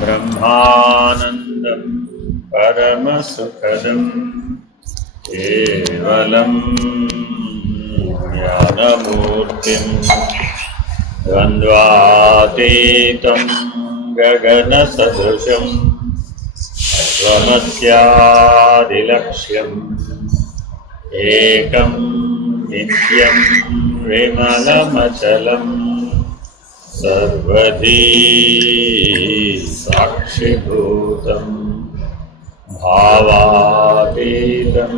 బ్రహ్మానందం పరమసుఖదం కేవలం జ్ఞానమూర్తిం ద్వంద్వాతీతం గగనసదృశం స్వమస్యాదిలక్ష్యం ఏకం నిత్యం విమలమచలం సర్వధీ సాక్షిభూతం భావాతీతం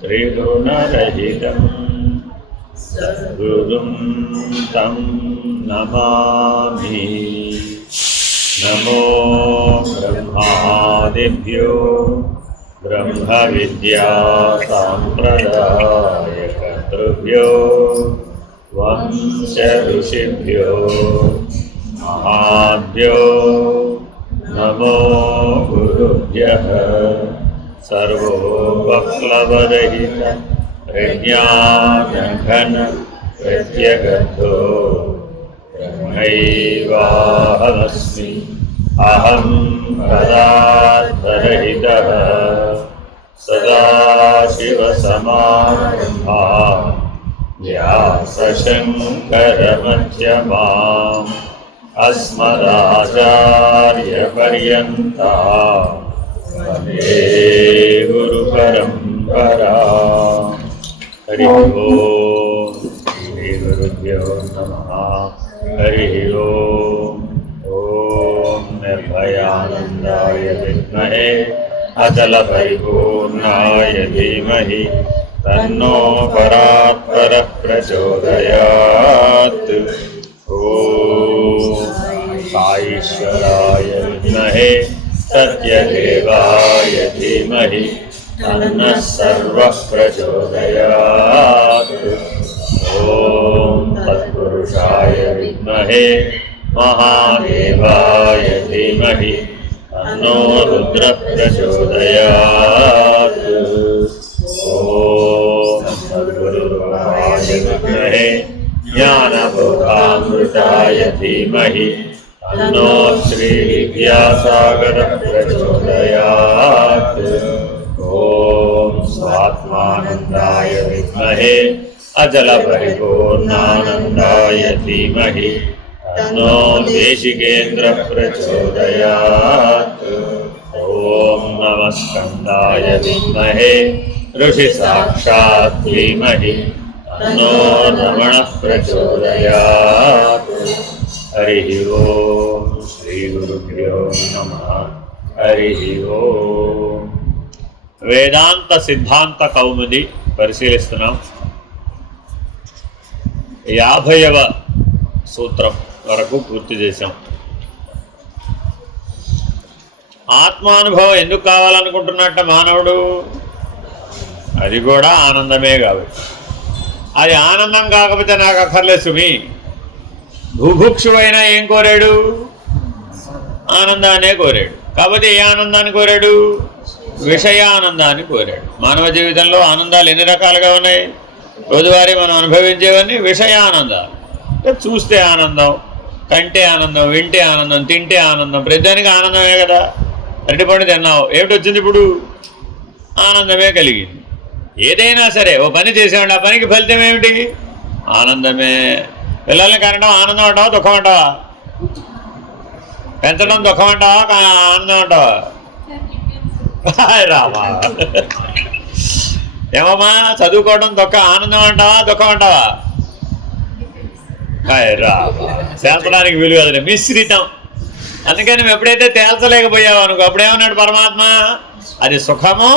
త్రిగుణరహితం సద్గురుం తం నమామి. నమో బ్రహ్మాదిభ్యో బ్రహ్మ విద్యా సాంప్రదాయకర్తృభ్యో వంశ ఋషిభ్యో మహాభ్యో నమో గురుభ్యః. సర్వోపప్లవరహిత ప్రజ్ఞానఘన ప్రత్యగర్భో బ్రహ్మైవాహమస్మి. అహం పదార్థరహితః సదాశివసమారంభాః వ్యాసశంకరమధ్యమాम् అస్మదాచార్యపర్యంతాం వందే గురుపరంపరాం. హరి ఓం శ్రీ గురుభ్యో నమః. హరి ఓం. ఓం నిర్భయానందాయ విద్మహే అచల పరిపూర్ణాయ ధీమహి తన్నో పరాత్పరః ప్రచోదయాత్. ఓం సాईश्वराय విద్మహే సత్యదేవాయ ధీమహి తన్నః సర్వః ప్రచోదయాత్. ఓం తత్పురుషాయ విద్మహే మహాదేవాయ ధీమహి తన్నో రుద్రః ప్రచోదయాత్. ఓం సద్గురుదేవాయ విద్మహే జ్ఞానబోధామృతాయ ధీమహి తన్నో శ్రీ విద్యాసాగరః ప్రచోదయాత్. ఓం స్వాత్మానందాయ విద్మహే అచల పరిపూర్ణానందాయ ధీమహి తన్నో దేశికేంద్రః ప్రచోదయాత్. ఓం నమస్కందాయ విద్మహే ఋషి సాక్షాత్ ధీమహి తన్నో రమణః ప్రచోదయాత్. హరి ఓం. శ్రీ గురుభ్యో నమః. హరి ఓం. వేదాంత సిద్ధాంత కౌముది పరిశీలిస్తున్నాం. 50వ సూత్రం వరకు పూర్తి చేశాం. ఆత్మానుభవం ఎందుకు కావాలనుకుంటున్నట్ట మానవుడు? అది కూడా ఆనందమే కాబట్టి. అది ఆనందం కాకపోతే నాకు అక్కర్లేదు సుమి. భూభుక్షువైనా ఏం కోరాడు? ఆనందాన్నే కోరాడు. కాబట్టి ఏ ఆనందాన్ని కోరాడు? విషయానందాన్ని కోరాడు. మానవ జీవితంలో ఆనందాలు ఎన్ని రకాలుగా ఉన్నాయి? రోజువారీ మనం అనుభవించేవన్నీ విషయానందాలు. చూస్తే ఆనందం, కంటే ఆనందం, వింటే ఆనందం, తింటే ఆనందం. ప్రతిదానికి ఆనందమే కదా. అరటిపండు తిన్నావు, ఏమిటి వచ్చింది? ఇప్పుడు ఆనందమే కలిగింది. ఏదైనా సరే ఓ పని చేసేవాడు, ఆ పనికి ఫలితం ఏమిటి? ఆనందమే. పిల్లల్ని కనడం ఆనందం అంటావా, దుఃఖం అంటావా? పెంచడం దుఃఖం అంటావా, ఆనందం అంటావా? రామా, ఏమమ్మా చదువుకోవడం ఆనందం అంటావా, దుఃఖం అంటావా? రామా, తేల్చడానికి విలువ అదే మిశ్రితం. అందుకని నువ్వు ఎప్పుడైతే తేల్చలేకపోయావు అనుకో, అప్పుడేమన్నాడు పరమాత్మ? అది సుఖమో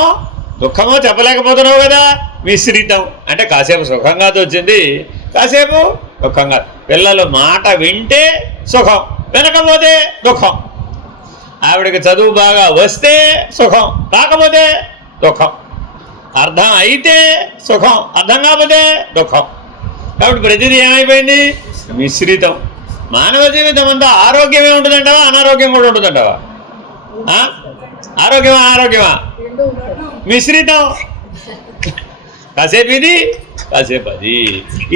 దుఃఖమో చెప్పలేకపోతున్నావు కదా. మిశ్రితం అంటే కాసేపు సుఖంగా వచ్చింది, కాసేపు దుఃఖంగా. పిల్లలు మాట వింటే సుఖం, వినకపోతే దుఃఖం. ఆవిడకి చదువు బాగా వస్తే సుఖం, రాకపోతే దుఃఖం. అర్థం అయితే సుఖం, అర్థం కాకపోతే దుఃఖం. కాబట్టి ప్రతిదీ ఏమైపోయింది? మిశ్రితం. మానవ జీవితం అంతా ఆరోగ్యమే ఉంటుందంటావా, అనారోగ్యం కూడా ఉంటుందంటావా? ఆరోగ్యమా అనారోగ్యమా? మిశ్రితం. కాసేపు ఇది, కాసేపు అది.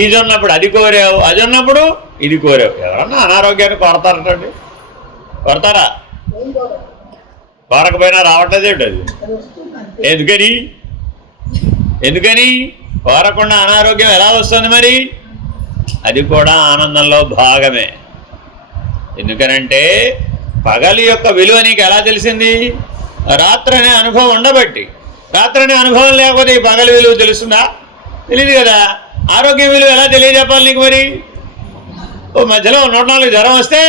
ఇది ఉన్నప్పుడు అది కోరావు, అది ఉన్నప్పుడు ఇది కోరావు. ఎవరన్నా అనారోగ్యాన్ని కొడతారటండి? కొడతారా? కోరకపోయినా రావట్లేదు ఏమిటి అది? ఎందుకని కోరకుండా అనారోగ్యం ఎలా వస్తుంది మరి? అది కూడా ఆనందంలో భాగమే. ఎందుకనంటే పగలి యొక్క విలువ నీకు ఎలా తెలిసింది? రాత్రి అనే అనుభవం ఉండబట్టి. రాత్రి అనే అనుభవం లేకపోతే ఈ పగలి విలువ తెలుస్తుందా? తెలియదు కదా. ఆరోగ్యం విలువ ఎలా తెలియజెప్పాలి నీకు మరి? ఓ మధ్యలో 104 జ్వరం వస్తే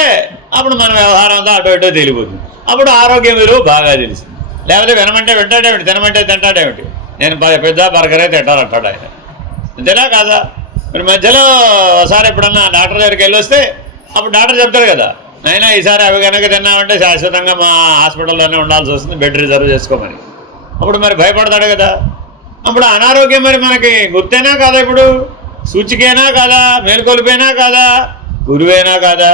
అప్పుడు మన వ్యవహారం అంతా అటో ఇటో తెలియబోతుంది. అప్పుడు ఆరోగ్యం విలువ బాగా తెలిసింది. లేకపోతే వినమంటే వింటాడేమిటి, తినమంటే తింటాడేమిటి? నేను పెద్ద బర్గరే తింటానంటాడు ఆయన. అంతేనా కాదా? మరి మధ్యలో ఒకసారి ఎప్పుడన్నా డాక్టర్ దగ్గరికి వెళ్ళి వస్తే అప్పుడు డాక్టర్ చెప్తారు కదా, నైనా ఈసారి అవి కనుక తిన్నామంటే శాశ్వతంగా మా హాస్పిటల్లోనే ఉండాల్సి వస్తుంది, బెడ్ రిజర్వ్ చేసుకోమని. అప్పుడు మరి భయపడతాడు కదా. అప్పుడు అనారోగ్యం మరి మనకి గుర్తేనా కాదా? ఇప్పుడు సూచికేనా కాదా? మేల్కొలిపేనా కాదా? గురువేనా కాదా?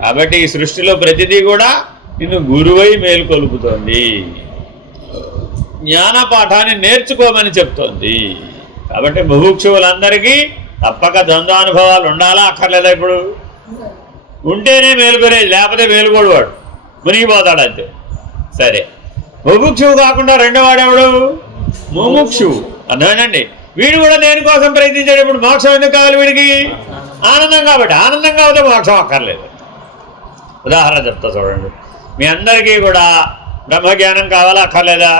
కాబట్టి ఈ సృష్టిలో ప్రతిదీ కూడా నిన్ను గురువై మేల్కొలుపుతోంది, జ్ఞాన పాఠాన్ని నేర్చుకోమని చెప్తోంది. కాబట్టి ముముక్షువులందరికీ తప్పక ద్వంద్వానుభవాలు ఉండాలా అక్కర్లేదా? ఇప్పుడు ఉంటేనే మేలుకొనేది, లేకపోతే మేలుకోడు, వాడు మునిగిపోతాడు అంతే. సరే, ముముక్షువు కాకుండా రెండో వాడెవడు? ముముక్షువు. అర్థమేనండి? వీడు కూడా దేనికోసం ప్రయత్నించాడు. ఇప్పుడు మోక్షం ఎందుకు కావాలి వీడికి? ఆనందం కాబట్టి. ఆనందం కాకపోతే మోక్షం అక్కర్లేదు. ఉదాహరణ చెప్తా చూడండి. మీ అందరికీ కూడా బ్రహ్మజ్ఞానం కావాలా అక్కర్లేదా?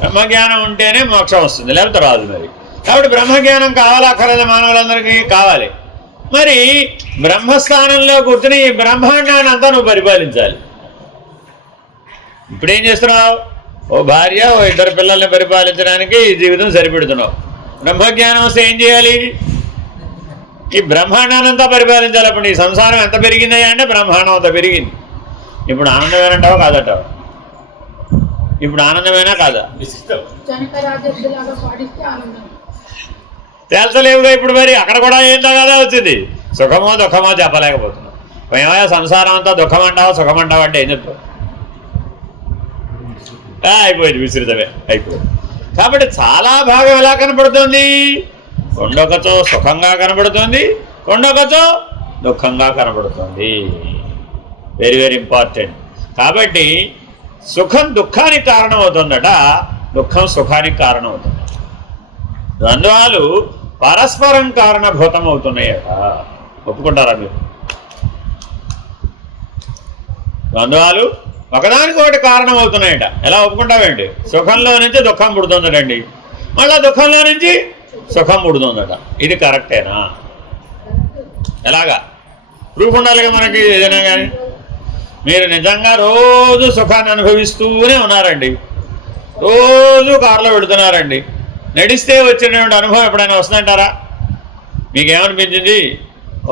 బ్రహ్మజ్ఞానం ఉంటేనే మోక్షం వస్తుంది, లేకపోతే రాదు. మరి కాబట్టి బ్రహ్మజ్ఞానం కావాలా అక్కర్లేదా? మానవులందరికీ కావాలి. మరి బ్రహ్మస్థానంలో కూర్చుని ఈ బ్రహ్మాండాన్ని అంతా నువ్వు పరిపాలించాలి. ఇప్పుడేం చేస్తున్నావు? ఓ భార్య, ఓ 2 పిల్లల్ని పరిపాలించడానికి ఈ జీవితం సరిపెడుతున్నావు. బ్రహ్మజ్ఞానం వస్తే ఏం చేయాలి? ఈ బ్రహ్మాండాన్ని అంతా పరిపాలించాలి. అప్పుడు నీ సంసారం ఎంత పెరిగిందయ్యా అంటే బ్రహ్మాండం అంత పెరిగింది. ఇప్పుడు ఆనందమేనంటావా కాదంటావా? ఇప్పుడు ఆనందమేనా కాదా? తేల్చలేవుగా ఇప్పుడు. మరి అక్కడ కూడా ఏంటో కదా వచ్చింది, సుఖమో దుఃఖమో చెప్పలేకపోతున్నావు. ఏమయ్యా సంసారం అంతా దుఃఖం అంటావా సుఖం అంటావా అంటే ఏం చెప్తావు? అయిపోయింది, విస్తృతమే అయిపోయింది. కాబట్టి చాలా భాగం ఎలా కనపడుతుంది? కొండొకచో సుఖంగా కనబడుతుంది, కొండొకచో దుఃఖంగా కనబడుతుంది. Very very important. కాబట్టి సుఖం దుఃఖానికి కారణమవుతుందట, దుఃఖం సుఖానికి కారణమవుతుంది. ద్వంద్వాలు పరస్పరం కారణభూతం అవుతున్నాయట. ఒప్పుకుంటారా మీరు? ద్వంద్వాలు ఒకదానికొకటి కారణం అవుతున్నాయట. ఎలా ఒప్పుకుంటావేంటి? సుఖంలో నుంచి దుఃఖం పుడుతుందటండి, మళ్ళీ దుఃఖంలో నుంచి సుఖం పుడుతుందట. ఇది కరెక్టేనా? ఎలాగా? ప్రూఫ్ ఉండాలిగా మనకి ఏదైనా కానీ. మీరు నిజంగా రోజు సుఖాన్ని అనుభవిస్తూనే ఉన్నారండి, రోజు కారులో వెళుతున్నారండి, నడిస్తే వచ్చినటువంటి అనుభవం ఎప్పుడైనా వస్తుందంటారా? మీకేమనిపించింది?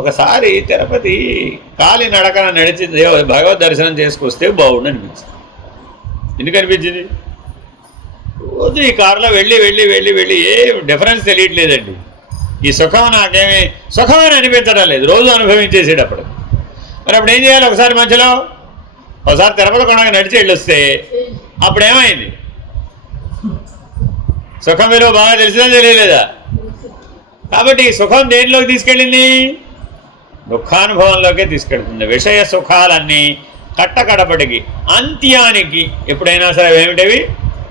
ఒకసారి తిరుపతి కాలి నడకన నడిచింది, భగవద్ దర్శనం చేసుకొస్తే బాగుండు అనిపించింది. ఎందుకు అనిపించింది? రోజు ఈ కారులో వెళ్ళి వెళ్ళి వెళ్ళి వెళ్ళి ఏ డిఫరెన్స్ తెలియట్లేదండి. ఈ సుఖం నాకేమీ సుఖమని అనిపించడం లేదు రోజు అనుభవించేసేటప్పుడు. మరి అప్పుడు ఏం చేయాలి? ఒకసారి మధ్యలో ఒకసారి తిరుపతి కొండకి నడిచి వెళ్ళొస్తే అప్పుడేమైంది? సుఖం విలువ బాగా తెలిసినా తెలియలేదా? కాబట్టి ఈ సుఖం దేనిలోకి తీసుకెళ్ళింది? దుఃఖానుభవంలోకే తీసుకెళ్తుంది. విషయ సుఖాలన్నీ కట్టకడపటికి అంత్యానికి ఎప్పుడైనా సరే ఏమిటవి?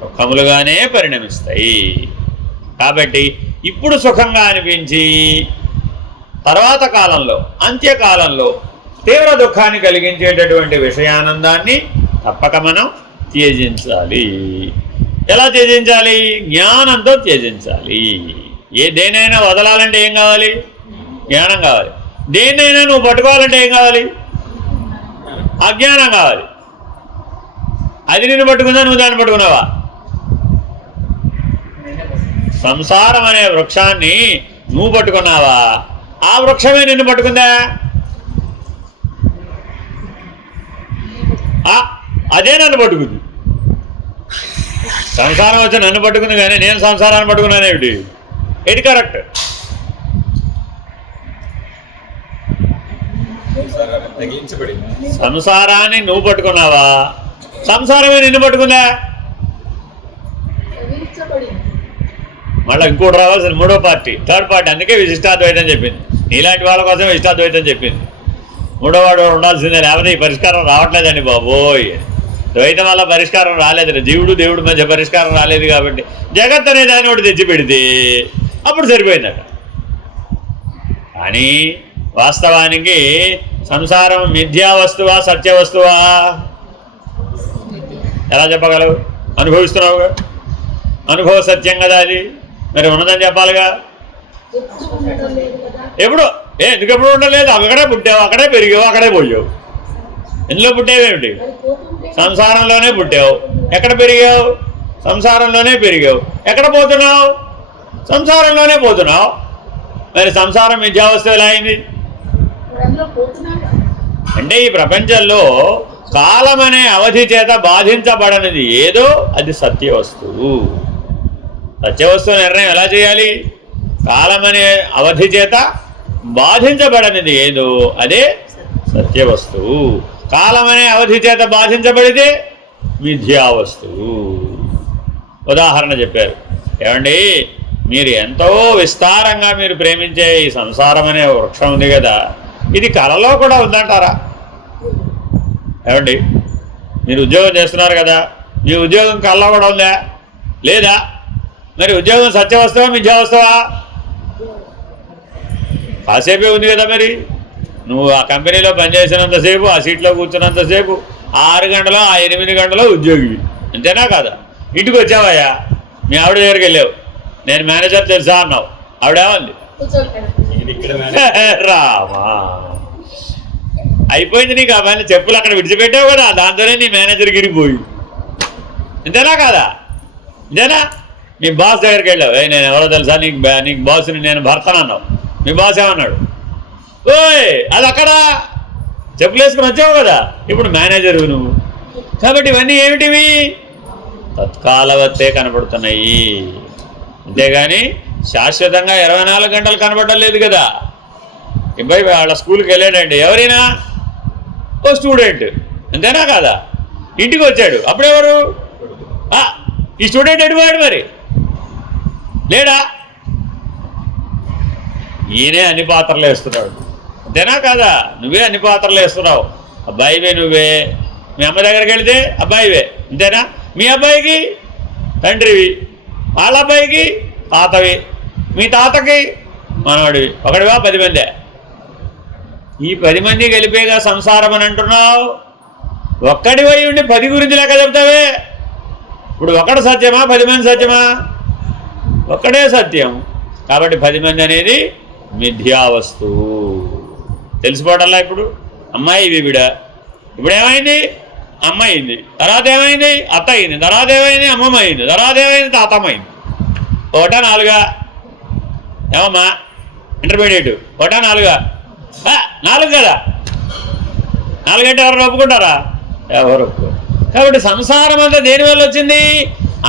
దుఃఖములుగానే పరిణమిస్తాయి. కాబట్టి ఇప్పుడు సుఖంగా అనిపించి తర్వాత కాలంలో అంత్యకాలంలో తీవ్ర దుఃఖాన్ని కలిగించేటటువంటి విషయానందాన్ని తప్పక మనం త్యజించాలి. ఎలా త్యజించాలి? జ్ఞానంతో త్యజించాలి. దేనైనా వదలాలంటే ఏం కావాలి? జ్ఞానం కావాలి. దేన్నైనా నువ్వు పట్టుకోవాలంటే ఏం కావాలి? అజ్ఞానం కావాలి. అది నిన్ను పట్టుకుందా, నువ్వు దాన్ని పట్టుకున్నావా? సంసారం అనే వృక్షాన్ని నువ్వు పట్టుకున్నావా? ఆ వృక్షమే నిన్ను పట్టుకుందా? అదే నన్ను పట్టుకుంది. సంసారం వచ్చి నన్ను పట్టుకుంది కానీ నేను సంసారాన్ని పట్టుకున్నానేమిటి? ఇది కరెక్ట్. సంసారాన్ని నువ్వు పట్టుకున్నావా? సంసారమే నిన్ను పట్టుకుందా? మళ్ళీ ఇంకోటి రావాల్సిన మూడో పార్టీ, థర్డ్ పార్టీ. అందుకే విశిష్టాద్వైతం చెప్పింది. నీలాంటి వాళ్ళ కోసం విశిష్టాద్వైతం చెప్పింది. మూడోవాడు ఉండాల్సిందే, లేకపోతే ఈ పరిష్కారం రావట్లేదండి బాబోయ్. ద్వైతం వల్ల పరిష్కారం రాలేదు, జీవుడు దేవుడి మధ్య పరిష్కారం రాలేదు. కాబట్టి జగత్ అనే దాన్ని ఒకటి తెచ్చిపెడితే అప్పుడు సరిపోయిందట. కానీ వాస్తవానికి సంసారం మిథ్యా వస్తువా సత్య వస్తువా ఎలా చెప్పగలవు? అనుభవిస్తున్నావుగా, అనుభవ సత్యం కదా అది. మరి ఉన్నదని చెప్పాలిగా. ఎప్పుడు ఎందుకు ఎప్పుడు ఉండలేదు? అక్కడే పుట్టావు, అక్కడే పెరిగావు, అక్కడే పోయావు. ఎందులో పుట్టావేమిటి? సంసారంలోనే పుట్టావు. ఎక్కడ పెరిగావు? సంసారంలోనే పెరిగావు. ఎక్కడ పోతున్నావు? సంసారంలోనే పోతున్నావు. మరి సంసారం మిథ్యావస్తువు ఎలా అయింది అంటే ఈ ప్రపంచంలో కాలం అనే అవధి చేత బాధించబడనిది ఏదో అది సత్యవస్తువు. సత్యవస్తువు నిర్ణయం ఎలా చేయాలి? కాలం అనే అవధి చేత బాధించబడనిది ఏదో అదే సత్యవస్తువు. కాలం అనే అవధి చేత బాధించబడితే మిథ్యావస్తువు. ఉదాహరణ చెప్పారు. ఏమండి, మీరు ఎంతో విస్తారంగా మీరు ప్రేమించే ఈ సంసారం అనే వృక్షం ఉంది కదా, ఇది కళలో కూడా ఉందంటారా? ఏమండి, మీరు ఉద్యోగం చేస్తున్నారు కదా, మీ ఉద్యోగం కళలో కూడా ఉందా? లేదా? మరి ఉద్యోగం సత్యవస్తువా మిథ్యావస్తువా? కాసేపే ఉంది కదా. మరి నువ్వు ఆ కంపెనీలో పనిచేసినంతసేపు, ఆ సీట్లో కూర్చున్నంతసేపు 6 గంటలో 8 గంటలో ఉద్యోగివి, అంతేనా కాదా? ఇంటికి వచ్చావయ్యా, మీ ఆవిడ దగ్గరికి వెళ్ళావు, నేను మేనేజర్ తెలుసా అన్నావు. ఆవిడేమంది? రామా, అయిపోయింది నీకు. ఆ పైన చెప్పులు అక్కడ విడిచిపెట్టావు కదా, దాంతోనే నీ మేనేజర్ గిరిగిపోయి, అంతేనా కాదా? అంతేనా? నీ బాస్ దగ్గరికి వెళ్ళావు, నేను ఎవరో తెలుసా నీకు బాస్ని నేను భర్తను అన్నావు. మీ బాస్ ఏమన్నాడు? ఓయ్ అది అక్కడ చెప్పులు వేసుకుని వచ్చావు కదా, ఇప్పుడు మేనేజర్ నువ్వు. కాబట్టి ఇవన్నీ ఏమిటివి? తత్కాలవత్తే కనపడుతున్నాయి, అంతేగాని శాశ్వతంగా 24 గంటలు కనపడడం లేదు కదా. అబ్బాయి వాళ్ళ స్కూల్కి వెళ్ళాడండి, ఎవరైనా ఓ స్టూడెంట్, అంతేనా కాదా? ఇంటికి వచ్చాడు, అప్పుడెవరు? ఈ స్టూడెంట్ ఎడిపోయాడు, మరి లేడా? ఈయనే అన్ని పాత్రలు వేస్తున్నాడు, అంతేనా కాదా? నువ్వే అన్ని పాత్రలు వేస్తున్నావు. అబ్బాయివే నువ్వే. మీ అమ్మ దగ్గరికి వెళితే అబ్బాయివే, అంతేనా? మీ అబ్బాయికి తండ్రివి, వాళ్ళ అబ్బాయికి తాతవి, మీ తాతకి మనవాడివి. ఒకడివా 10 మందే? ఈ 10 మంది కలిపేగా సంసారం అని అంటున్నావు. ఒక్కడివై ఉండి 10 గురించి లెక్క చెప్తావే. ఇప్పుడు ఒకడు సత్యమా 10 మంది సత్యమా? ఒక్కడే సత్యం. కాబట్టి 10 మంది అనేది మిథ్యా వస్తువు. తెలిసిపోవటంలా. ఇప్పుడు అమ్మాయి వివిడ, ఇప్పుడు ఏమైంది? అమ్మ అయింది, తర్వాత ఏమైంది? అత్త అయింది, తర్వాత ఏమైంది? అమ్మమ్మ అయింది, తర్వాత ఏమైంది? తాతమ్మ అయింది. 1 4 ఏమమ్మా? ఇంటర్మీడియట్ 1 4 4 కదా? 4 అంటే ఎవరు ఒప్పుకుంటారా? ఎవరు ఒప్పుకోరు. కాబట్టి సంసారం అంతా దేనివల్ల వచ్చింది?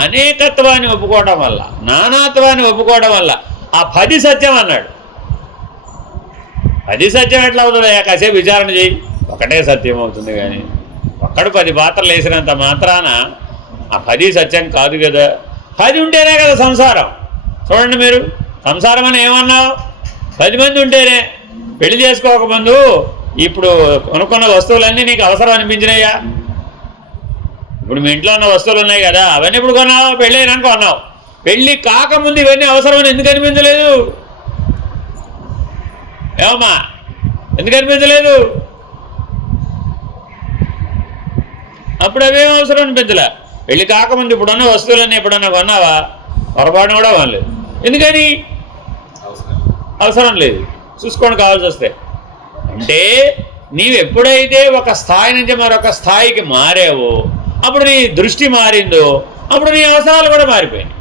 అనేకత్వాన్ని ఒప్పుకోవడం వల్ల, నానాత్వాన్ని ఒప్పుకోవడం వల్ల. ఆ 10 సత్యం అన్నాడు. 10 సత్యం ఎట్లా అవుతుంది? కాసేపు విచారణ చేయి, ఒకటే సత్యం అవుతుంది. కానీ ఒక్కడు 10 పాత్రలు వేసినంత మాత్రాన ఆ 10 సత్యం కాదు కదా. 10 ఉంటేనే కదా సంసారం. చూడండి మీరు, సంసారం అని ఏమన్నావు? 10 మంది ఉంటేనే. పెళ్లి చేసుకోకముందు ఇప్పుడు కొనుక్కున్న వస్తువులన్నీ నీకు అవసరం అనిపించినాయా? ఇప్పుడు మీ ఇంట్లో ఉన్న వస్తువులు ఉన్నాయి కదా, అవన్నీ ఇప్పుడు కొన్నావు, పెళ్ళి అయినాక కొన్నావు. పెళ్ళి కాకముందు ఇవన్నీ అవసరమని ఎందుకు అనిపించలేదు? ఏమమ్మా, ఎందుకు అనిపించలేదు? అప్పుడు అవేం అవసరం అనిపించలే. పెళ్ళి కాకముందు ఇప్పుడున్న వస్తువులన్నీ ఎప్పుడన్నా కొన్నావా? పొరపాటున కూడా కొనలేదు. ఎందుకని? అవసరం లేదు, చూసుకోండి కావాల్సి వస్తే. అంటే నీవు ఎప్పుడైతే ఒక స్థాయి నుంచి మరొక స్థాయికి మారావో, అప్పుడు నీ దృష్టి మారిందో, అప్పుడు నీ అవసరాలు కూడా మారిపోయినాయి.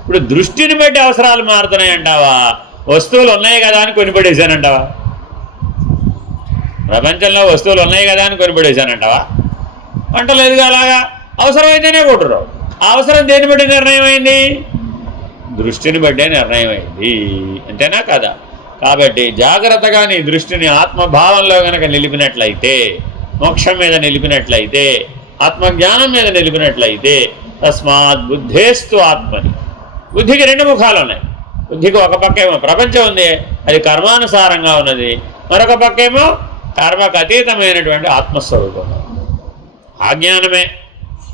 ఇప్పుడు దృష్టిని బట్టి అవసరాలు మారుతున్నాయి అంటావా? వస్తువులు ఉన్నాయి కదా అని కొనిపడేశానంటావా? ప్రపంచంలో వస్తువులు ఉన్నాయి కదా అని కొనిపడేశానంటావా? పంటలేదుగా అలాగా. అవసరమైతేనే కొట్టురావు. ఆ అవసరం దేన్ని బట్టి నిర్ణయం అయింది? దృష్టిని బట్టే నిర్ణయం అయింది, అంతేనా కదా? కాబట్టి జాగ్రత్తగా నీ దృష్టిని ఆత్మభావంలో కనుక నిలిపినట్లయితే, మోక్షం మీద నిలిపినట్లయితే, ఆత్మజ్ఞానం మీద నిలిపినట్లయితే, తస్మాత్ బుద్ధేస్తు ఆత్మని. బుద్ధికి 2 ముఖాలు ఉన్నాయి. బుద్ధికి ఒక పక్కేమో ప్రపంచం ఉంది, అది కర్మానుసారంగా ఉన్నది. మరొక పక్కేమో కర్మకు అతీతమైనటువంటి ఆత్మస్వరూపం. ఆ జ్ఞానమే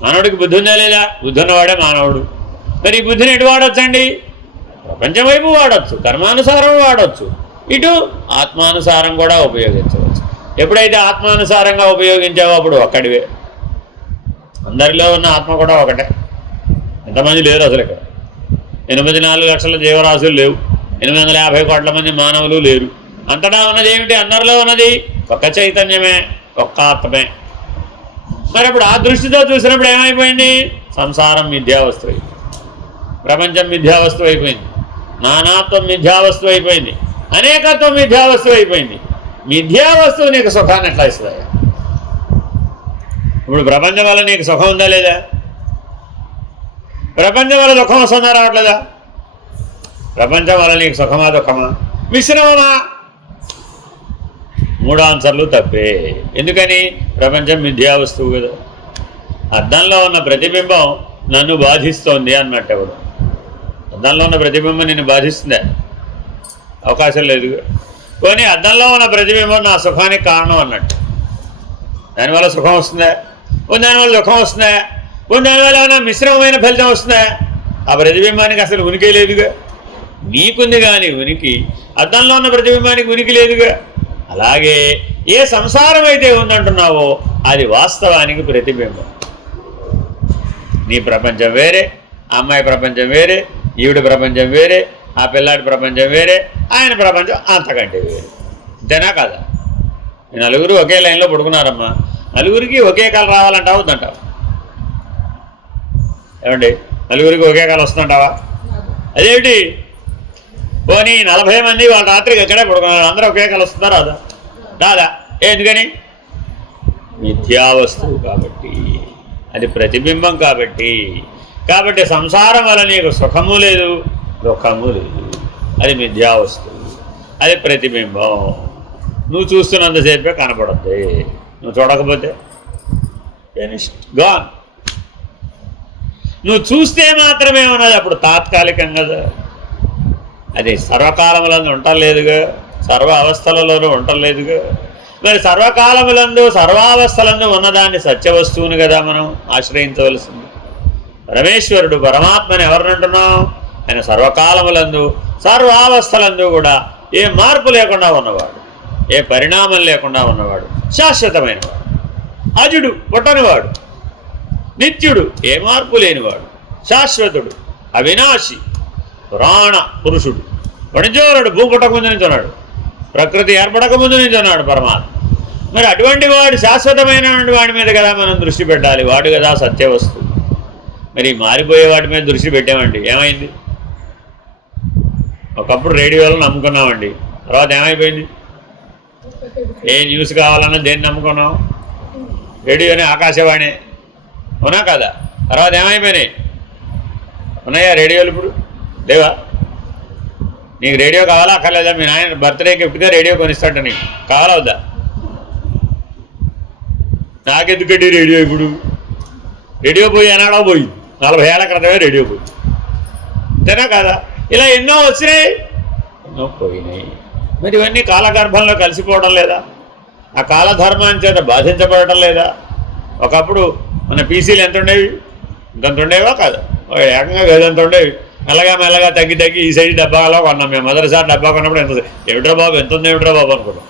మానవుడికి బుద్ధి ఉందా లేదా? బుద్ధి ఉన్నవాడే మానవుడు. మరి ఈ బుద్ధిని ఎటు వాడొచ్చండి? ప్రపంచం వైపు వాడచ్చు, కర్మానుసారం వాడచ్చు, ఇటు ఆత్మానుసారం కూడా ఉపయోగించవచ్చు. ఎప్పుడైతే ఆత్మానుసారంగా ఉపయోగించావో అప్పుడు ఒక్కడివే. అందరిలో ఉన్న ఆత్మ కూడా ఒకటే. ఎంతమంది లేరు అసలు ఇక్కడ? 84 లక్షల జీవరాశులు లేవు, 850 కోట్ల మంది మానవులు లేరు. అంతటా ఉన్నది ఏమిటి? అందరిలో ఉన్నది ఒక్క చైతన్యమే, ఒక్క ఆత్మే. మరి అప్పుడు ఆ దృష్టితో చూసినప్పుడు ఏమైపోయింది? సంసారం మిథ్యావస్తు అయిపోయింది, ప్రపంచం మిథ్యావస్తు అయిపోయింది, నానాత్వం మిథ్యావస్తు అయిపోయింది, అనేకత్వం మిథ్యావస్తు అయిపోయింది. మిథ్యావస్తువు నీకు సుఖాన్ని ఎట్లా ఇస్తుంది? ఇప్పుడు ప్రపంచం వల్ల నీకు సుఖం ఉందా లేదా? ప్రపంచం వల్ల దుఃఖం వస్తుందా రావట్లేదా? ప్రపంచం వల్ల నీకు సుఖమా దుఃఖమా మిశ్రమమా? 3 ఆన్సర్లు తప్పే. ఎందుకని? ప్రపంచం మిథ్యా వస్తువు కదా. అద్దంలో ఉన్న ప్రతిబింబం నన్ను బాధిస్తోంది అన్నట్టు. ఎవడు అద్దంలో ఉన్న ప్రతిబింబం నిన్ను బాధిస్తుందా? అవకాశం లేదు. కానీ అద్దంలో ఉన్న ప్రతిబింబం నా సుఖానికి కారణం అన్నట్టు. దానివల్ల సుఖం వస్తుందా? దానివల్ల దుఃఖం వస్తుందా? దానివల్ల ఏమైనా మిశ్రమమైన ఫలితం వస్తుందా? ఆ ప్రతిబింబానికి అసలు ఉనికి లేదుగా. నీకుంది కానీ ఉనికి, అద్దంలో ఉన్న ప్రతిబింబానికి ఉనికి లేదుగా. అలాగే ఏ సంసారం అయితే ఉందంటున్నావో అది వాస్తవానికి ప్రతిబింబం. నీ ప్రపంచం వేరే, ఆ అమ్మాయి ప్రపంచం వేరే, ఈవిడ ప్రపంచం వేరే, ఆ పిల్లాడి ప్రపంచం వేరే, ఆయన ప్రపంచం అంతకంటే వేరే. అంతేనా కాదా? ఈ నలుగురు ఒకే లైన్లో పడుకున్నారమ్మా, నలుగురికి ఒకే కళ రావాలంటావు వద్దంటావా? ఏమండి, నలుగురికి ఒకే కళ వస్తుందంటావా? అదేమిటి? పోనీ 40 మంది వాళ్ళ రాత్రికి ఎక్కడే పడుకున్నారు, అందరూ ఒకే కళ వస్తుందా రాదా? రాదా. ఎందుకని? మిథ్యావస్తువు కాబట్టి, అది ప్రతిబింబం కాబట్టి సంసారం వల్ల నీకు సుఖము లేదు, దుఃఖము లేదు. అది మిథ్యావస్తువు, అది ప్రతిబింబం. నువ్వు చూస్తున్నంతసేపే కనపడుద్ది, నువ్వు చూడకపోతే గాన్. నువ్వు చూస్తే మాత్రమే ఉన్నది, అప్పుడు తాత్కాలికం కదా. అది సర్వకాలములందు ఉండలేదుగా, సర్వ అవస్థలలోనూ ఉండలేదుగా. మరి సర్వకాలములందు సర్వావస్థలందు ఉన్నదాన్ని సత్యవస్తువుని కదా మనం ఆశ్రయించవలసింది. పరమేశ్వరుడు పరమాత్మని ఎవరినంటున్నాం? ఆయన సర్వకాలములందు సర్వావస్థలందు కూడా ఏ మార్పు లేకుండా ఉన్నవాడు, ఏ పరిణామం లేకుండా ఉన్నవాడు, శాశ్వతమైనవాడు, అజుడు, పుట్టనివాడు, నిత్యుడు, ఏ మార్పు లేనివాడు, శాశ్వతుడు, అవినాశి, పురాణ పురుషుడు, వణిజోరుడు, భూపుటక ముందు నుంచి ఉన్నాడు, ప్రకృతి ఏర్పడక ముందు నుంచి ఉన్నాడు పరమాత్మ. మరి అటువంటి వాడు శాశ్వతమైనటువంటి వాడి మీద కదా మనం దృష్టి పెట్టాలి, వాడు కదా సత్యవస్తువు. మరి మారిపోయే వాటి మీద దృష్టి పెట్టామండి, ఏమైంది? ఒకప్పుడు రేడియోలో నమ్ముకున్నామండి, తర్వాత ఏమైపోయింది? ఏ న్యూస్ కావాలన్నా దేన్ని నమ్ముకున్నాం? రేడియోనే, ఆకాశవాణి, అవునా కదా? తర్వాత ఏమైపోయినాయి? ఉన్నాయా రేడియోలు? ఇప్పుడు లేవా? నీకు రేడియో కావాలా అక్కర్లేదా? మీ నాయన బర్త్డే గిఫ్ట్గా రేడియో కొనిస్తాట, నీకు కావాలా వద్దా? నాకెందుకండి రేడియో? ఇప్పుడు రేడియో పోయి ఏనాడో పోయి, 40 ఏళ్ల క్రితమే రేడియో పోయి, అంతేనా కాదా? ఇలా ఎన్నో వచ్చినాయి, ఎన్నో పోయినాయి. మరి ఇవన్నీ కాలగర్భంలో కలిసిపోవడం లేదా? ఆ కాలధర్మాన్ని చేత బాధించబడటం లేదా? ఒకప్పుడు మన పీసీలు ఎంత ఉండేవి? ఇంతంత ఉండేవా కాదా? ఏకంగా గదంత ఉండేవి. మెల్లగా తగ్గి ఈ సైడ్ డబ్బాలో కొన్నాం మేము. మొదటిసారి డబ్బా కొన్నప్పుడు ఎంత ఏమిట్రా బాబు, ఎంత ఉంది ఏమిట్రా బాబు అనుకున్నాం.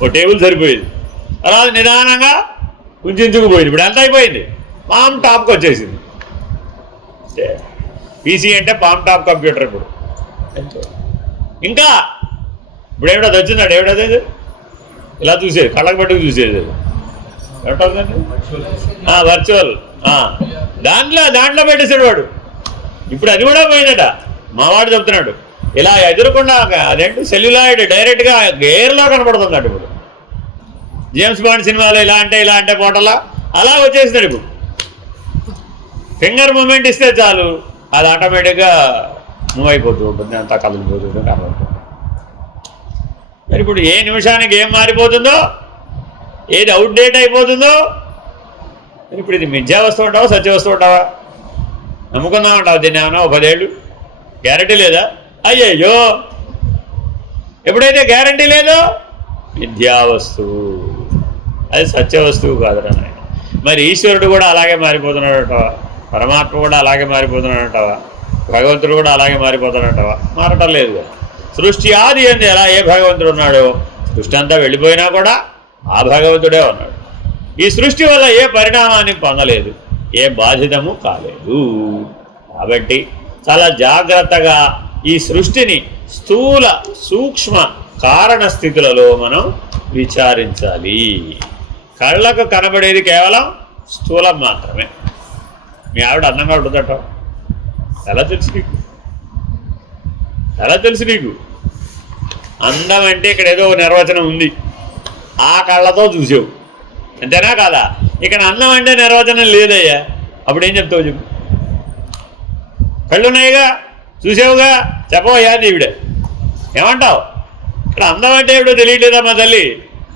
ఓ టేబుల్ సరిపోయేది. తర్వాత నిదానంగా కుంచుకుపోయింది. ఇప్పుడు ఎంత అయిపోయింది? పామ్ టాప్కి వచ్చేసింది. పీసీ అంటే పామ్ టాప్ కంప్యూటర్. ఇప్పుడు ఇంకా ఇప్పుడు ఏమిటది వచ్చిందండి? ఏమిటది? ఇలా చూసేది, కళ్ళకు పట్టుకు చూసేది. ఏమిటవుతుందండి? వర్చువల్. దాంట్లో పెట్టేసాడు వాడు. ఇప్పుడు అది కూడా పోయిందట. మావాడు చెప్తున్నాడు, ఇలా ఎదురకుండా అదేంటి సెల్యులాయిడ్ డైరెక్ట్గా గేర్లో కనపడుతుందట. ఇప్పుడు జేమ్స్ బాండ్ సినిమాలో ఇలా అంటే పోటలా అలా వచ్చేసినాడు. ఇప్పుడు ఫింగర్ మూమెంట్ ఇస్తే చాలు, అది ఆటోమేటిక్గా మూవ్ అయిపోతూ ఉంటుంది, అంతా కదిలిపోతుంది, కనబడుతుంది. మరి ఇప్పుడు ఏ నిమిషానికి ఏం మారిపోతుందో, ఏది అవుట్డేట్ అయిపోతుందో. మరి ఇప్పుడు ఇది మిథ్యా వస్తువు ఉంటావా, సత్య వస్తువు ఉంటావా? నమ్ముకుందామంటావు దీన్ని ఏమన్నా? 10 ఏళ్ళు గ్యారంటీ లేదా? అయ్యయ్యో, ఎప్పుడైతే గ్యారంటీ లేదో మిథ్యా వస్తువు. అది సత్య వస్తువు కాదురా నాయన. మరి ఈశ్వరుడు కూడా అలాగే మారిపోతున్నాడంటావా? పరమాత్మ కూడా అలాగే మారిపోతున్నాడంటావా? భగవంతుడు కూడా అలాగే మారిపోతాడంటావా? మారటం లేదు కదా. సృష్టి ఆది అంది ఎలా ఏ భగవంతుడు ఉన్నాడో సృష్టి అంతా వెళ్ళిపోయినా కూడా ఆ భగవంతుడే ఉన్నాడు. ఈ సృష్టి వల్ల ఏ పరిణామాన్ని పొందలేదు, ఏ బాధితము కాలేదు. కాబట్టి చాలా జాగ్రత్తగా ఈ సృష్టిని స్థూల సూక్ష్మ కారణ స్థితులలో మనం విచారించాలి. కళ్ళకు కనబడేది కేవలం స్థూలం మాత్రమే. మీ ఆవిడ అందంగా ఉంటుందట, ఎలా తెలుసు నీకు? ఎలా తెలుసు నీకు? అందం అంటే ఇక్కడ ఏదో నిర్వచనం ఉంది, ఆ కళ్ళతో చూసావు అంతేనా కాదా? ఇక్కడ అందం అంటే నిర్వచనం లేదయ్యా. అప్పుడు ఏం చెప్తావు చెప్పు? కళ్ళు ఉన్నాయిగా, చూసావుగా, చెప్పవయ్యా ఈవిడ ఏమంటావు? ఇక్కడ అందం అంటే ఏమిటో తెలియట్లేదా మా తల్లి?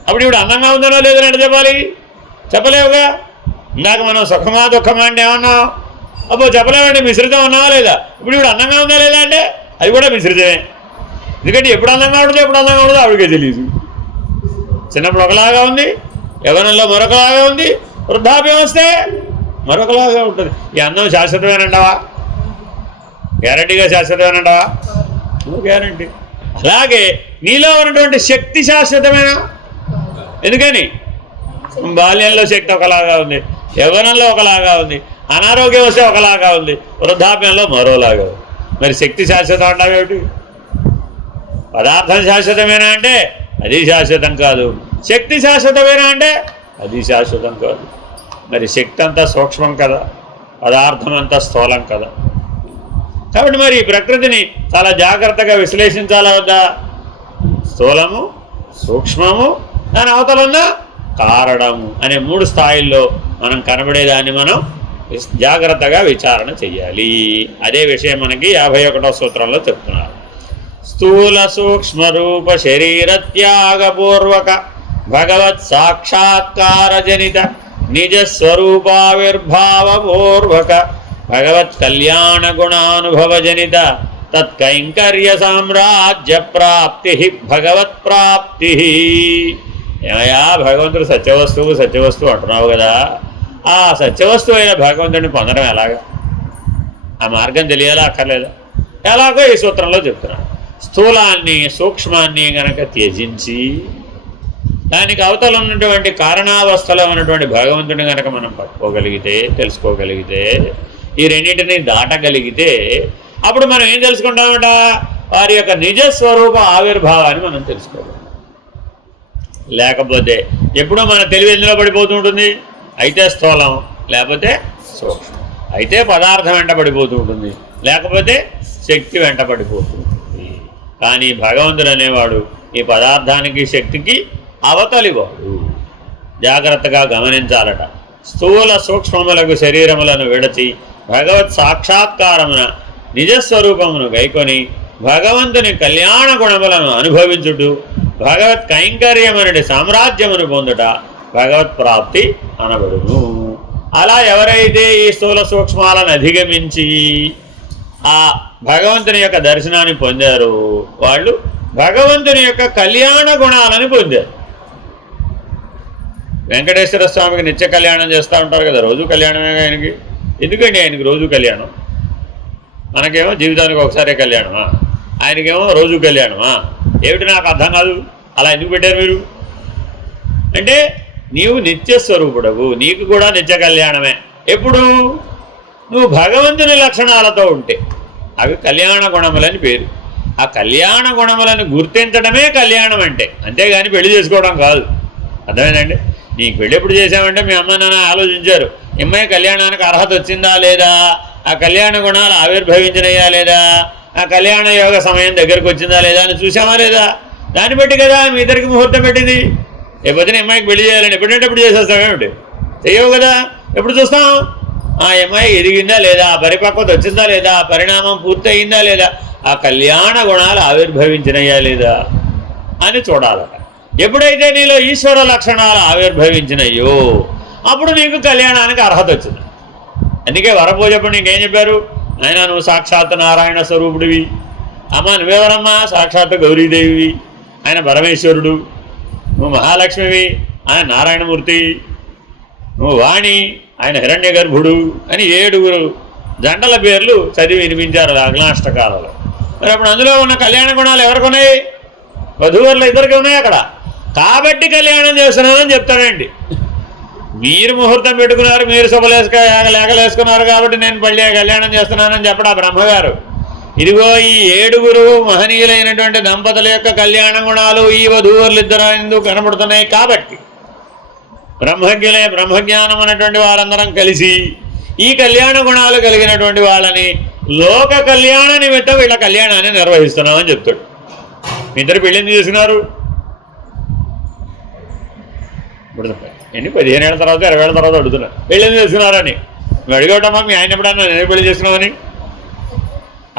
అప్పుడు ఇప్పుడు అందంగా ఉందనో లేదని అంటే చెప్పాలి, చెప్పలేవుగా. ఇందాక మనం సుఖమా దుఃఖమా అంటే ఏమన్నావు? అబ్బో చెప్పలేమంటే మిశ్రితం అన్నావా లేదా? ఇప్పుడు అందంగా ఉందా లేదా అంటే అది కూడా మిశ్రితమే. ఎందుకంటే ఎప్పుడు అందంగా ఉండదు, ఎప్పుడు అందంగా ఉండదో ఆవిడకే తెలియదు. చిన్నప్పుడు ఒకలాగా ఉంది, యవ్వనంలో మరొకలాగా ఉంది, వృద్ధాప్యం వస్తే మరొకలాగా ఉంటుంది. ఈ అందం శాశ్వతమేనంటావా? గ్యారంటీగా శాశ్వతమేనంటావా? గ్యారంటీ. అలాగే నీలో ఉన్నటువంటి శక్తి శాశ్వతమేనా? ఎందుకని? బాల్యంలో శక్తి ఒకలాగా ఉంది, యవ్వనంలో ఒకలాగా ఉంది, అనారోగ్యం వస్తే ఒకలాగా ఉంది, వృద్ధాప్యంలో మరోలాగా ఉంది. మరి శక్తి శాశ్వతం అంటావేమిటి? పదార్థం శాశ్వతమేనా అంటే అది శాశ్వతం కాదు. శక్తి శాశ్వతమేనా అంటే అది శాశ్వతం కాదు. మరి శక్తి అంతా సూక్ష్మం కదా, పదార్థం అంతా స్థూలం కదా. కాబట్టి మరి ఈ ప్రకృతిని చాలా జాగ్రత్తగా విశ్లేషించాలా వద్దా? స్థూలము, సూక్ష్మము, దాని అవతల ఉన్న కారణము అనే 3 స్థాయిల్లో మనం కనబడేదాన్ని మనం జాగ్రత్తగా విచారణ చెయ్యాలి. అదే విషయం మనకి 51వ సూత్రంలో చెప్తున్నారు. స్థూల సూక్ష్మ రూప శరీర త్యాగపూర్వక భగవత్ సాక్షాత్కార జనిత నిజ స్వరూపావిర్భావపూర్వక భగవత్ కళ్యాణ గుణానుభవ జనిత తత్కైంకర్య సామ్రాజ్య ప్రాప్తి భగవత్ ప్రాప్తి. ఏమయ్యా, భగవంతుడు సత్యవస్తువు అంటున్నావు కదా, ఆ సత్యవస్తువు అయిన భగవంతుడిని పొందడం ఎలాగా? ఆ మార్గం తెలియాలా అక్కర్లేదా? ఎలాగో ఈ సూత్రంలో చెప్తున్నాను. స్థూలాన్ని సూక్ష్మాన్ని గనక త్యజించి దానికి అవతల ఉన్నటువంటి కారణావస్థలో ఉన్నటువంటి భగవంతుడిని కనుక మనం పట్టుకోగలిగితే, తెలుసుకోగలిగితే, ఈ రెండింటినీ దాటగలిగితే అప్పుడు మనం ఏం తెలుసుకుంటామట? వారి యొక్క నిజస్వరూప ఆవిర్భావాన్ని మనం తెలుసుకోగలం. లేకపోతే ఎప్పుడూ మన తెలివి ఎందులో పడిపోతూ ఉంటుంది? అయితే స్థూలం, లేకపోతే సూక్ష్మం. అయితే పదార్థం వెంట పడిపోతూ ఉంటుంది, లేకపోతే శక్తి వెంట పడిపోతూ ఉంటుంది. కానీ భగవంతుడు అనేవాడు ఈ పదార్థానికి శక్తికి అవతలివాడు. జాగ్రత్తగా గమనించాలట. స్థూల సూక్ష్మములకు శరీరములను విడచి భగవత్ సాక్షాత్కారమున నిజస్వరూపమును గైకొని భగవంతుని కళ్యాణ గుణములను అనుభవించుట, భగవత్ కైంకర్యమనుడి సామ్రాజ్యమును పొందుట భగవత్ ప్రాప్తి అనబడును. అలా ఎవరైతే ఈ స్థూల సూక్ష్మాలను అధిగమించి ఆ భగవంతుని యొక్క దర్శనాన్ని పొందారో వాళ్ళు భగవంతుని యొక్క కళ్యాణ గుణాలను పొందారు. వెంకటేశ్వర స్వామికి నిత్య కళ్యాణం చేస్తూ ఉంటారు కదా, రోజు కళ్యాణమే ఆయనకి. ఎందుకండి ఆయనకి రోజు కళ్యాణం? మనకేమో జీవితానికి ఒకసారి కళ్యాణమా, ఆయనకేమో రోజు కళ్యాణమా? ఏమిటి నాకు అర్థం కాదు. అలా ఎందుకు పెట్టారు మీరు? అంటే నీవు నిత్యస్వరూపుడవు, నీకు కూడా నిత్య కళ్యాణమే. ఎప్పుడు? నువ్వు భగవంతుని లక్షణాలతో ఉంటే. అవి కళ్యాణ గుణములని పేరు. ఆ కళ్యాణ గుణములను గుర్తించడమే కళ్యాణం అంటే, అంతేగాని పెళ్లి చేసుకోవడం కాదు. అర్థమేనండి? నీకు పెళ్ళి ఎప్పుడు చేసామంటే మీ అమ్మ నాన్న ఆలోచించారు, అమ్మాయి కళ్యాణానికి అర్హత వచ్చిందా లేదా, ఆ కళ్యాణ గుణాలు ఆవిర్భవించినయా లేదా, ఆ కళ్యాణ యోగ సమయం దగ్గరకు వచ్చిందా లేదా అని చూసామా లేదా? దాన్ని బట్టి కదా మీ ఇద్దరికి ముహూర్తం పెట్టింది. లేకపోతే అమ్మాయికి పెళ్లి చేయాలని ఎప్పుడంటే ఎప్పుడు చేసేస్తామేమిటి? చెయ్యవు కదా. ఎప్పుడు చూస్తాం? ఆ అమ్మాయి ఎదిగిందా లేదా, పరిపక్వత వచ్చిందా లేదా, పరిణామం పూర్తి అయిందా లేదా, ఆ కళ్యాణ గుణాలు ఆవిర్భవించినయా లేదా అని చూడాలట. ఎప్పుడైతే నీలో ఈశ్వర లక్షణాలు ఆవిర్భవించినయో అప్పుడు నీకు కళ్యాణానికి అర్హత వచ్చింది. అందుకే వరపూజప్పుడు నీకేం చెప్పారు? ఆయన నువ్వు సాక్షాత్ నారాయణ స్వరూపుడివి, అమ్మ నువ్వెవరమ్మా? సాక్షాత్ గౌరీదేవివి, ఆయన పరమేశ్వరుడు, నువ్వు మహాలక్ష్మివి, ఆయన నారాయణమూర్తి, నువ్వు వాణి, ఆయన హిరణ్య గర్భుడు అని 7 జంటల పేర్లు చదివి వినిపించారు అగ్నాష్టకాలలో. మరి అప్పుడు అందులో ఉన్న కళ్యాణ గుణాలు ఎవరికి ఉన్నాయి? వధూవరులు ఇద్దరికి ఉన్నాయి అక్కడ. కాబట్టి కళ్యాణం చేస్తున్నానని చెప్తానండి. మీరు ముహూర్తం పెట్టుకున్నారు, మీరు లేకలేసుకున్నారు కాబట్టి నేను పళ్ళి కళ్యాణం చేస్తున్నానని చెప్పడా బ్రహ్మగారు. ఇదిగో ఈ 7 మహనీయులైనటువంటి దంపతుల యొక్క కళ్యాణ గుణాలు ఈ వధూవరులు ఇద్దరు ఎందుకు కనబడుతున్నాయి కాబట్టి బ్రహ్మజ్ఞానం అన్నటువంటి వారందరం కలిసి ఈ కళ్యాణ గుణాలు కలిగినటువంటి వాళ్ళని లోక కళ్యాణ నిమిత్తం వీళ్ళ కళ్యాణాన్ని నిర్వహిస్తున్నామని చెప్తాడు. మీ ఇద్దరు పెళ్ళింది చేసినారు ఇప్పుడు 15 ఏళ్ళ తర్వాత 20 ఏళ్ళ తర్వాత అడుగుతున్నా పెళ్ళింది చేస్తున్నారని. నువ్వు అడిగేటమ్మా మీ ఆయన ఎప్పుడన్నా నేను పెళ్లి చేసినామని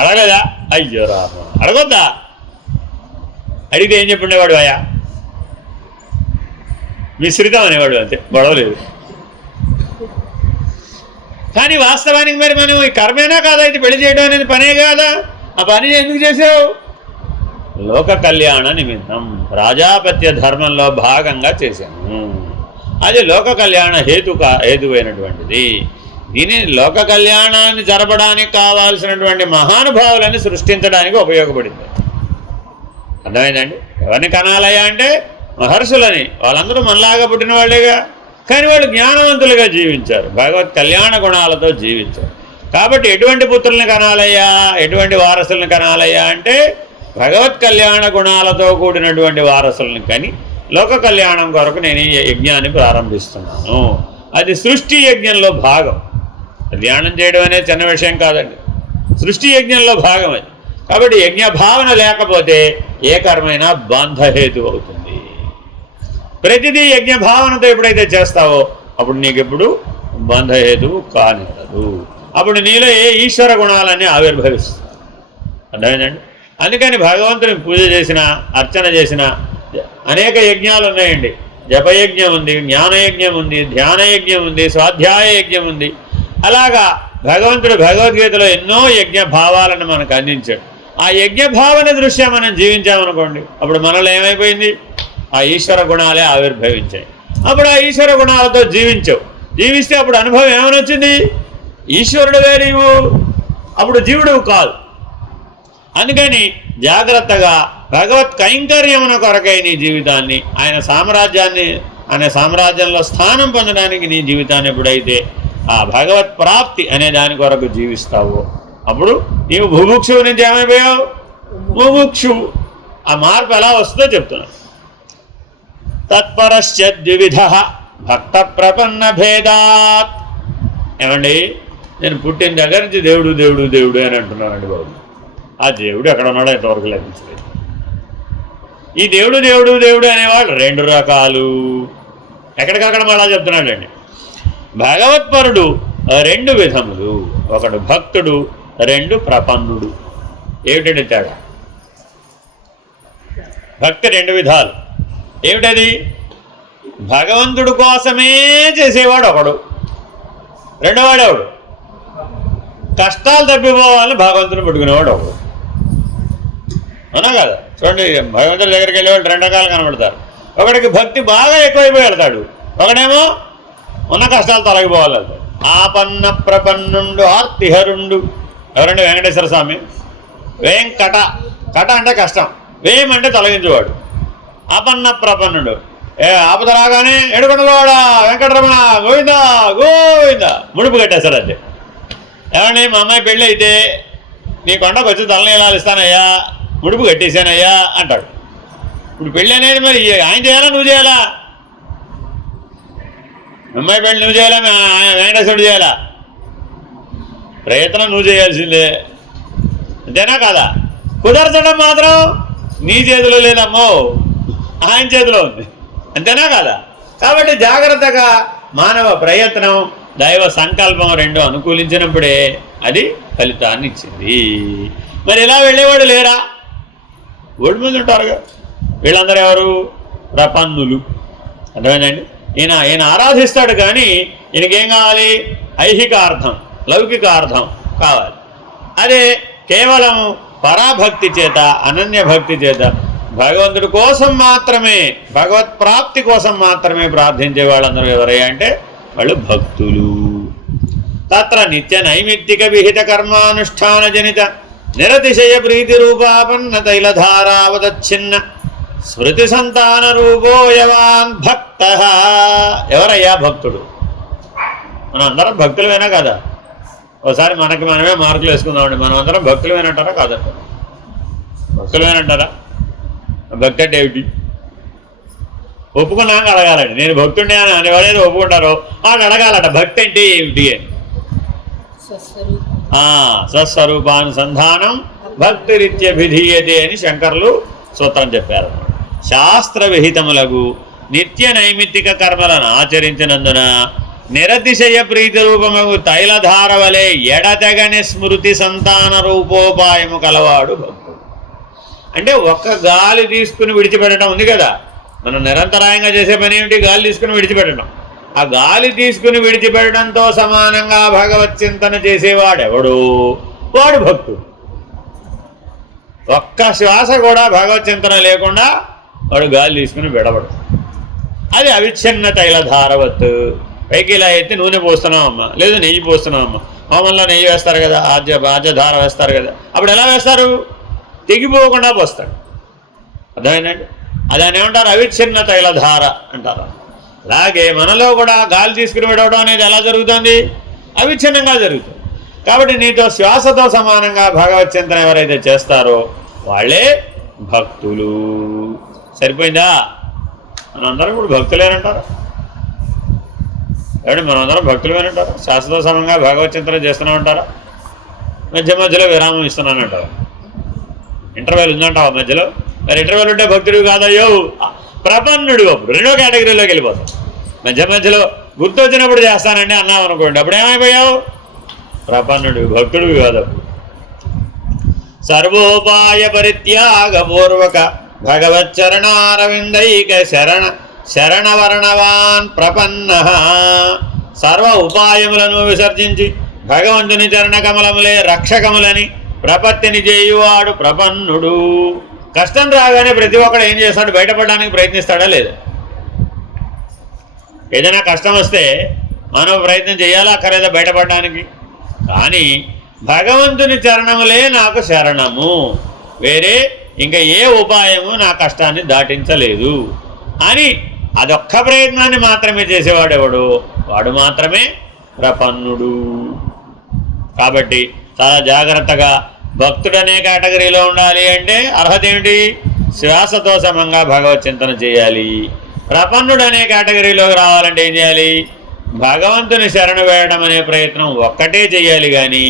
అడగలేదా? అయ్యో రామ, అడగొద్దా? అడిగితే ఏం చెప్పుండేవాడు? అయ్యా మిశ్రితం అనేవాడు, అంతే, గొడవలేదు. కానీ వాస్తవానికి మరి మనం ఈ కర్మేనా కాదా ఇది? పెళ్లి చేయడం అనేది పనే కాదా? ఆ పని ఎందుకు చేసావు? లోక కళ్యాణ నిమిత్తం రాజాపత్య ధర్మంలో భాగంగా చేశాను. అది లోక కళ్యాణ హేతువైనటువంటిది. దీని లోక కళ్యాణాన్ని జరపడానికి కావాల్సినటువంటి మహానుభావులని సృష్టించడానికి ఉపయోగపడింది. అర్థమైందండి? ఎవరిని కనాలయ్యా అంటే మహర్షులని. వాళ్ళందరూ మనలాగా పుట్టిన వాళ్ళేగా, కానీ వాళ్ళు జ్ఞానవంతులుగా జీవించారు, భగవత్ కళ్యాణ గుణాలతో జీవించారు. కాబట్టి ఎటువంటి పుత్రుల్ని కనాలయ్యా, ఎటువంటి వారసుల్ని కనాలయ్యా అంటే భగవత్ కళ్యాణ గుణాలతో కూడినటువంటి వారసుల్ని కని లోక కళ్యాణం కొరకు నేను ఈ యజ్ఞాన్ని ప్రారంభిస్తున్నాను. అది సృష్టి యజ్ఞంలో భాగం. కళ్యాణం చేయడం అనేది చిన్న విషయం కాదండి, సృష్టి యజ్ఞంలో భాగం అది. కాబట్టి యజ్ఞ భావన లేకపోతే ఏ కర్మైనా బంధహేతు అవుతుంది. ప్రతిదీ యజ్ఞ భావనతో ఎప్పుడైతే చేస్తావో అప్పుడు నీకెప్పుడు బంధహేతువు కానివ్వదు. అప్పుడు నీలో ఏ ఈశ్వర గుణాలన్నీ ఆవిర్భవిస్తాయి. అర్థమైందండి? అందుకని భగవంతుని పూజ చేసిన, అర్చన చేసిన అనేక యజ్ఞాలు ఉన్నాయండి. జపయజ్ఞం ఉంది, జ్ఞానయజ్ఞం ఉంది, ధ్యానయజ్ఞం ఉంది, స్వాధ్యాయ యజ్ఞం ఉంది. అలాగా భగవంతుడు భగవద్గీతలో ఎన్నో యజ్ఞ భావాలను మనకు అందించాడు. ఆ యజ్ఞ భావన దృష్ట్యా మనం జీవించామనుకోండి, అప్పుడు మనలో ఏమైపోయింది? ఆ ఈశ్వర గుణాలే ఆవిర్భవించాయి. అప్పుడు ఆ ఈశ్వర గుణాలతో జీవిస్తే అప్పుడు అనుభవం ఏమని వచ్చింది? ఈశ్వరుడువే నీవు, అప్పుడు జీవుడు కాదు. అందుకని జాగ్రత్తగా భగవత్ కైంకర్యమున కొరకై నీ జీవితాన్ని, ఆయన సామ్రాజ్యంలో స్థానం పొందడానికి నీ జీవితాన్ని ఎప్పుడైతే ఆ భగవత్ ప్రాప్తి అనే దాని కొరకు జీవిస్తావో అప్పుడు నీవు బుభుక్షువు నుంచి ఏమైపోయావు? ముముక్షువు. ఆ మార్పు ఎలా వస్తుందో చెప్తున్నాను. తత్పరశ్చద్విధ భక్త ప్రపన్న భేదాత్. ఏమండి, నేను పుట్టిన దగ్గర నుంచి దేవుడు దేవుడు దేవుడు అని అంటున్నానండి బాబు. ఆ దేవుడు ఎక్కడ ఉన్నాడో ఇంతవరకు లభించలేదు. ఈ దేవుడు దేవుడు దేవుడు అనేవాళ్ళు 2 రకాలు. ఎక్కడికక్కడ మళ్ళా చెప్తున్నాడండి. భగవత్పరుడు 2 విధములు. ఒకడు భక్తుడు, 2 ప్రపన్నుడు. ఏమిటండి తేడా? భక్తి 2 విధాలు. ఏమిటది? భగవంతుడు కోసమే చేసేవాడు ఒకడు, రెండోవాడు ఎవడు? కష్టాలు తప్పిపోవాలని భగవంతుడు పెట్టుకునేవాడు ఒకడు. అవునా కదా? చూడండి, భగవంతుడి దగ్గరికి వెళ్ళేవాళ్ళు 2 రకాలు కనబడతారు. ఒకడికి భక్తి బాగా ఎక్కువైపోయి వెళ్తాడు, ఒకడేమో ఉన్న కష్టాలు తొలగిపోవాలి వెళ్తాడు. ఆపన్న ప్రపన్నుండు ఆర్తిహరుండు. ఎవరండి? వెంకటేశ్వర స్వామి. వేంకట, కట అంటే కష్టం, వేం అంటే తొలగించేవాడు. ఆపన్న ప్రపన్నుడు. ఆపద రాగానే ఏడుకొండలవాడా వెంకటరమణ గోవిందా గోవిందా ముడుపు కట్టేశాడు. అంతే. ఏమండి, మా అమ్మాయి పెళ్ళి అయితే నీ కొండకు వచ్చి తలనీలాలు ఇస్తానయ్యా, ముడుపు కట్టేశానయ్యా అంటాడు. ఇప్పుడు పెళ్ళి అనేది మరి ఆయన చేయాలా నువ్వు చేయాలా? అమ్మాయి పెళ్ళి నువ్వు చేయాలా, వెంకటేశ్వరుడు చేయాలా? ప్రయత్నం నువ్వు చేయాల్సిందే, అంతేనా కాదా? కుదరచడం మాత్రం నీ చేతిలో లేదమ్మో, ఆయన చేతిలో ఉంది, అంతేనా కాదా? కాబట్టి జాగ్రత్తగా మానవ ప్రయత్నం, దైవ సంకల్పం 2 అనుకూలించినప్పుడే అది ఫలితాన్ని ఇచ్చింది. మరి ఇలా వెళ్ళేవాడు లేరా? ఓడి మంది ఉంటారుగా. వీళ్ళందరూ ఎవరు? ప్రపన్నులు. అర్థమైందండి? ఈయన ఆరాధిస్తాడు, కానీ ఈయనకేం కావాలి? ఐహికార్థం, లౌకికార్థం కావాలి. అదే కేవలం పరాభక్తి చేత, అనన్య భక్తి చేత భగవంతుడి కోసం మాత్రమే, భగవత్ ప్రాప్తి కోసం మాత్రమే ప్రార్థించే వాళ్ళందరూ ఎవరయ్యా అంటే వాళ్ళు భక్తులు. తత్ర నిత్య నైమిత్తిక విహిత కర్మానుష్ఠాన జనిత నిరతిశయ ప్రీతి రూపాపన్న తైలధారావదచ్ఛిన్న స్మృతి సంతాన రూపోయవాన్ భక్త. ఎవరయ్యా భక్తుడు? మనం అందరం భక్తులమేనా కదా? ఒకసారి మనకి మనమే మార్కులు వేసుకుందామండి. మనం అందరం భక్తులమేనంటారా కాదంటారా? భక్తులమేనంటారా? భక్తి అంటే ఏమిటి? ఒప్పుకున్నాక అడగాలండి. నేను భక్తుడిని అని ఎవరైతే ఒప్పుకుంటారో వాళ్ళు అడగాలట భక్తి అంటే ఏమిటి అని. స్వస్వరూపానుసంధానం భక్తిరిత్యభిధీయతే అని శంకర్లు సూత్రం చెప్పారు. శాస్త్ర విహితములకు నిత్య నైమిత్తిక కర్మలను ఆచరించినందున నిరతిశయ ప్రీతి రూపముకు తైలధార వలె ఎడతెగని స్మృతి సంతాన రూపోపాయము కలవాడు భక్తుడు. అంటే ఒక్క గాలి తీసుకుని విడిచిపెట్టడం ఉంది కదా, మనం నిరంతరాయంగా చేసే పని ఏమిటి? గాలి తీసుకుని విడిచిపెట్టడం. ఆ గాలి తీసుకుని విడిచిపెట్టడంతో సమానంగా భగవత్ చింతన చేసేవాడెవడు? వాడు భక్తుడు. ఒక్క శ్వాస కూడా భగవత్ చింతన లేకుండా వాడు గాలి తీసుకుని విడవడు. అది అవిచ్ఛిన్న తైలధారవత్. పైకి ఇలా ఎత్తి నూనె పోస్తున్నామమ్మా, లేదు నెయ్యి పోస్తున్నామమ్మా. హోమంలో నెయ్యి వేస్తారు కదా, ఆజ్యధార వేస్తారు కదా, అప్పుడు ఎలా వేస్తారు? తెగిపోకుండా పోస్తాడు. అర్థమైందండి? అదాన్ని ఏమంటారు? అవిచ్ఛిన్న తైలధార అంటారు. అలాగే మనలో కూడా గాలి తీసుకుని విడవడం అనేది ఎలా జరుగుతుంది? అవిచ్ఛిన్నంగా జరుగుతుంది. కాబట్టి నీతో శ్వాసతో సమానంగా భగవత్ చింతన ఎవరైతే చేస్తారో వాళ్ళే భక్తులు. సరిపోయిందా? మనందరం కూడా భక్తులేనంటారు. కాబట్టి మనందరం భక్తులేనంటారా? శ్వాసతో సమంగా భగవత్ చింతన చేస్తున్నామంటారా? మధ్య మధ్యలో విరామం ఇస్తున్నానంటారా? ఇంటర్వెల్ ఉందంటావా మధ్యలో? మరి ఇంటర్వెల్ ఉంటే భక్తుడు కాదయ్యో, ప్రపన్నుడు. అప్పుడు రెండో కేటగిరీలోకి వెళ్ళిపోతాం. మధ్య మధ్యలో గుర్తొచ్చినప్పుడు చేస్తానండి అన్నావు అనుకోండి, అప్పుడు ఏమైపోయావు? ప్రపన్నుడు, భక్తుడు కాదు. సర్వోపాయ పరిత్యాగపూర్వక భగవచ్చరణారవిందైక శరణవర్ణవాన్ ప్రపన్న. సర్వ ఉపాయములను విసర్జించి భగవంతుని చరణ కమలములే రక్షకములని ప్రపత్తిని చేయువాడు ప్రపన్నుడు. కష్టం రాగానే ప్రతి ఒక్కడు ఏం చేస్తాడు? బయటపడడానికి ప్రయత్నిస్తాడా లేదా? ఏదైనా కష్టం వస్తే మనం ప్రయత్నం చేయాలా అక్కర్లేదా బయటపడడానికి? కానీ భగవంతుని చరణములే నాకు శరణము, వేరే ఇంకా ఏ ఉపాయము నా కష్టాన్ని దాటించలేదు అని అదొక్క ప్రయత్నాన్ని మాత్రమే చేసేవాడు ఎవడు? వాడు మాత్రమే ప్రపన్నుడు. కాబట్టి చాలా జాగ్రత్తగా భక్తుడనే కేటగిరీలో ఉండాలి అంటే అర్హత ఏమిటి? శ్వాసతో సమంగా భగవత్ చింతన చేయాలి. ప్రపన్నుడు అనే కేటగిరీలోకి రావాలంటే ఏం చేయాలి? భగవంతుని శరణు వేయడం అనే ప్రయత్నం ఒక్కటే చేయాలి, కానీ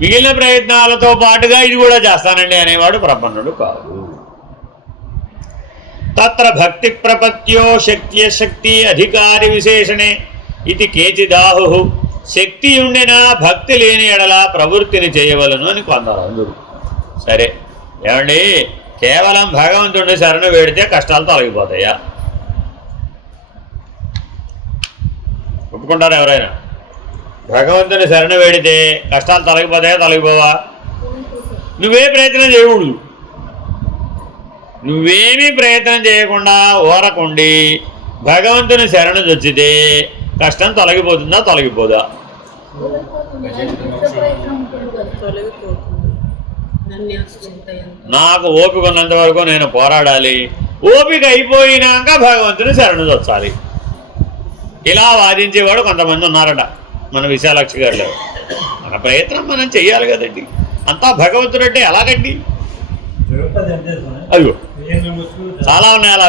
మిగిలిన ప్రయత్నాలతో పాటుగా ఇది కూడా చేస్తానండి అనేవాడు ప్రపన్నుడు కాదు. తత్ర భక్తి ప్రపత్యో శక్తి అధికారి విశేషణే ఇది కేచిదాహు. శక్తి ఉండినా భక్తి లేని ఎడల ప్రవృత్తిని చేయవలను అని కొందరు అందరూ. సరే ఏమండి, కేవలం భగవంతుడిని శరణు వేడితే కష్టాలు తొలగిపోతాయా? ఒప్పుకుంటారా ఎవరైనా? భగవంతుని శరణు వేడితే కష్టాలు తొలగిపోతాయా? తొలగిపోవా? నువ్వే ప్రయత్నం చేయకూడదు. నువ్వేమీ ప్రయత్నం చేయకుండా ఊరకుండి భగవంతుని శరణు చొచ్చితే కష్టం తొలగిపోతుందా? తొలగిపోదా? నాకు ఓపిక ఉన్నంత వరకు నేను పోరాడాలి, ఓపిక అయిపోయినాక భగవంతుని శరణు చొచ్చాలి. ఇలా వాదించేవాడు కొంతమంది ఉన్నారట మన విశాలాక్షి గారిలో. మన ప్రయత్నం మనం చెయ్యాలి కదండి, అంతా భగవంతుడు అంటే ఎలాగండి? అయ్యో చాలా ఉన్నాయి అలా.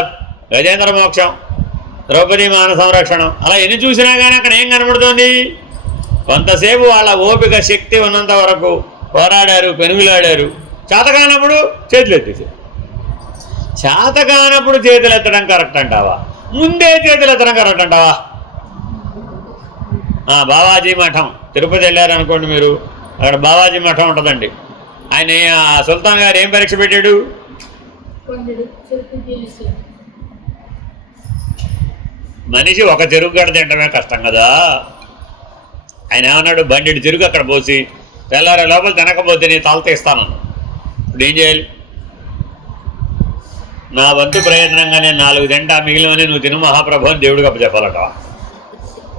గజేంద్ర మోక్షం, ద్రౌపది మాన సంరక్షణం, అలా ఎన్ని చూసినా కానీ అక్కడ ఏం కనబడుతోంది? కొంతసేపు వాళ్ళ ఓపిక శక్తి ఉన్నంత వరకు పోరాడారు, పెనుగులాడారు. చేతకానప్పుడు చేతులు ఎత్తేసారు. చేతకానప్పుడు చేతులు ఎత్తడం కరెక్ట్ అంటావా? ముందే చేతులు ఎత్తడం కరెక్ట్ అంటావా? బావాజీ మఠం తిరుపతి వెళ్ళారనుకోండి మీరు, అక్కడ బావాజీ మఠం ఉంటుందండి. ఆయన సుల్తాన్ గారు ఏం పరీక్ష పెట్టాడు? మనిషి ఒక చెరుకు గడ్డ తింటమే కష్టం కదా. ఆయన ఏమన్నాడు? బండి చెరుకు అక్కడ పోసి తెల్లారే లోపల తినకపోతే నీ తల తీస్తానన్నా. ఇప్పుడు ఏం చేయాలి? నా వంతు ప్రయత్నంగా నేను 4 తింటా, మిగిలినవని నువ్వు తిను మహాప్రభు అని దేవుడికి అప్పు చెప్పాలట.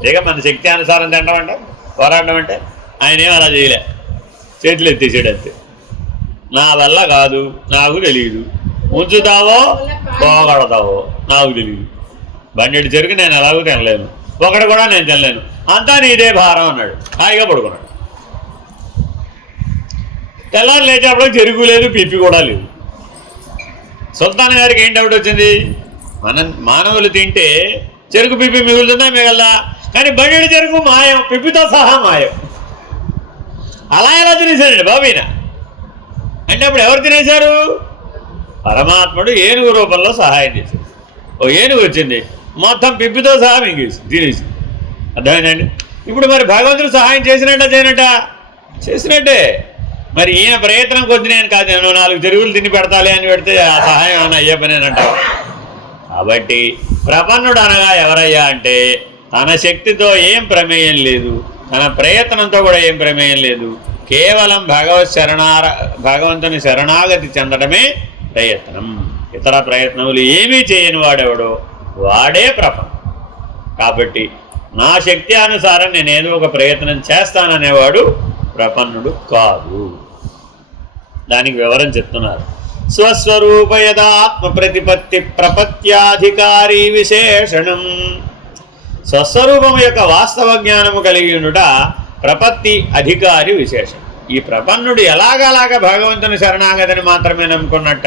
ఇక మన శక్తి అనుసారం తింటామంటే పోరాటం అంటే ఆయన ఏం అలా చేయలే, చేతులు ఎత్తేసాడు అంతే. నా వల్ల కాదు, నాకు తెలియదు, ఉంచుతావో పోగొడతావో నాకు తెలియదు, బండెడు చెరుకు నేను ఎలాగూ తినలేను, ఒకటి కూడా నేను తినలేను, అంతా నీదే భారం అన్నాడు. హాయిగా పడుకున్నాడు. తెల్లారు లేచేటప్పుడు చెరుకు లేదు, పిప్పి కూడా లేదు. సుల్తాన్ గారికి ఏం డౌట్ వచ్చింది, మానవులు తింటే చెరుకు పిప్పి మిగులుతుందా మిగలదా, కానీ బండెడు చెరుకు మాయం, పిప్పితో సహా మాయం. అలా ఎలా తినేశాడండి బాబీన అంటే అప్పుడు ఎవరు తినేశారు? పరమాత్ముడు ఏనుగు రూపంలో సహాయం చేశాడు. ఓ ఏనుగు వచ్చింది, మొత్తం పిప్పితో సహా మింగేసి తినేసి. అర్థమైందండి? ఇప్పుడు మరి భగవంతుడు సహాయం చేసినట్ట చేయనట్ట? చేసినట్టే. మరి ఈయన ప్రయత్నం కొద్ది నేను కాదు, నేను 4 చెరువులు తిని పెడతాలి అని పెడితే ఆ సహాయం ఏమైనా అయ్యే పని అని అంటావు. కాబట్టి ప్రపన్నుడు అనగా ఎవరయ్యా అంటే తన శక్తితో ఏం ప్రమేయం లేదు, తన ప్రయత్నంతో కూడా ఏం ప్రమేయం లేదు, కేవలం భగవంతుని శరణాగతి చెందడమే ప్రయత్నం. ఇతర ప్రయత్నములు ఏమీ చేయని వాడెవడో వాడే ప్రపన్నుడు. కాబట్టి నా శక్తి అనుసారం నేనేదో ఒక ప్రయత్నం చేస్తాననేవాడు ప్రపన్నుడు కాదు. దానికి వివరం చెప్తున్నారు. స్వస్వరూప యదాత్మ ప్రతిపత్తి ప్రపత్యాధికారీ విశేషణం. స్వస్వరూపం యొక్క వాస్తవ జ్ఞానము కలిగి ఉండుట ప్రపత్తి అధికారి విశేషం. ఈ ప్రపన్నుడు ఎలాగలాగా భగవంతుని శరణాగతిని మాత్రమే నమ్ముకున్నట్ట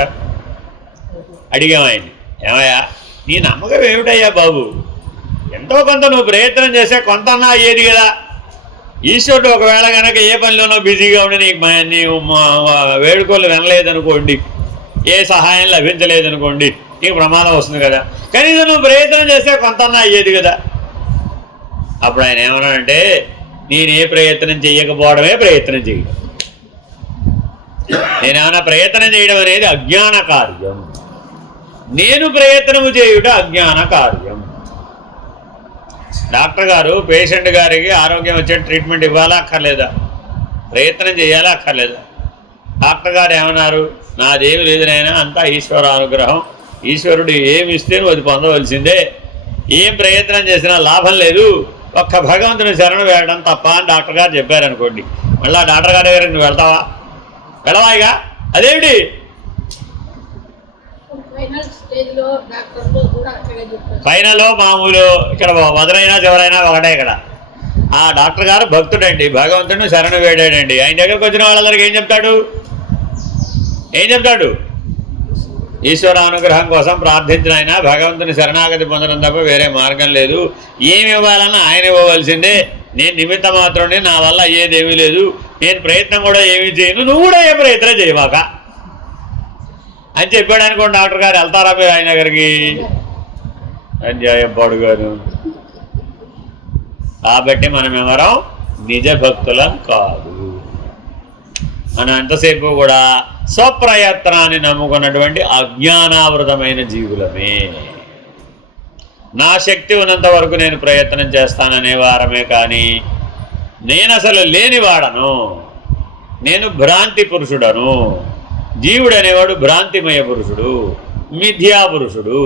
అడిగామైంది. ఏమయ్యా నీ నమ్మకం ఏమిటయ్యా బాబు? ఎంతో కొంత నువ్వు ప్రయత్నం చేస్తే కొంతన్నా అయ్యేది కదా. ఈశ్వరుడు ఒకవేళ కనుక ఏ పనిలోనో బిజీగా ఉండి నీకు వేడుకోలు వినలేదనుకోండి, ఏ సహాయం లభించలేదనుకోండి, నీకు ప్రమాదం వస్తుంది కదా. కనీసం నువ్వు ప్రయత్నం చేస్తే కొంతన్నా అయ్యేది కదా. అప్పుడు ఆయన ఏమన్నాడంటే నేను ఏ ప్రయత్నం చేయకపోవడమే ప్రయత్నం చేయడం. నేనేమన్నా ప్రయత్నం చేయడం అనేది అజ్ఞాన కార్యం, నేను ప్రయత్నము చేయుట అజ్ఞాన కార్యం. డాక్టర్ గారు పేషెంట్ గారికి ఆరోగ్యం వచ్చే ట్రీట్మెంట్ ఇవ్వాలా అక్కర్లేదా? ప్రయత్నం చేయాలా అక్కర్లేదా? డాక్టర్ గారు ఏమన్నారు, నాదేమి లేదు నాయనా, అంతా ఈశ్వర అనుగ్రహం, ఈశ్వరుడు ఏమి ఇస్తే నువ్వు అది పొందవలసిందే, ఏం ప్రయత్నం చేసినా లాభం లేదు, ఒక్క భగవంతుని శరణు వేయడం తప్ప అని డాక్టర్ గారు చెప్పారనుకోండి. మళ్ళీ డాక్టర్ గారి దగ్గర నువ్వు వెళ్తావా? వెళ్ళవాయిగా. అదేమిటి ఫైనల్ మామూలు ఇక్కడ మొదలైనా చివరైనా ఒకటే. ఇక్కడ ఆ డాక్టర్ గారు భక్తుడండి, భగవంతుడిని శరణు వేడాడండి. ఆయన దగ్గరకు వచ్చిన వాళ్ళందరికీ ఏం చెప్తాడు? ఈశ్వర అనుగ్రహం కోసం ప్రార్థించిన ఆయన భగవంతుని శరణాగతి పొందడం తప్ప వేరే మార్గం లేదు, ఏమి ఇవ్వాలన్నా ఆయన ఇవ్వవలసిందే, నేను నిమిత్త మాత్రమే, నా వల్ల అయ్యేదేమీ లేదు, నేను ప్రయత్నం కూడా ఏమీ చేయను, నువ్వు కూడా ఏ ప్రయత్నం చేయమాక అని చెప్పాడు అనుకోండి. డాక్టర్ గారు వెళ్తారా మీరు ఆయన దగ్గరికి? అన్యాయం పాడుగాను. కాబట్టి మనం ఎవరం నిజ భక్తులం కాదు. మనం ఎంతసేపు కూడా స్వప్రయత్నాన్ని నమ్ముకున్నటువంటి అజ్ఞానావృతమైన జీవులమే. నా శక్తి ఉన్నంత వరకు నేను ప్రయత్నం చేస్తాననే వారమే కానీ నేను అసలు లేనివాడను, నేను భ్రాంతి పురుషుడను. జీవుడు అనేవాడు భ్రాంతిమయ పురుషుడు, మిథ్యా పురుషుడు.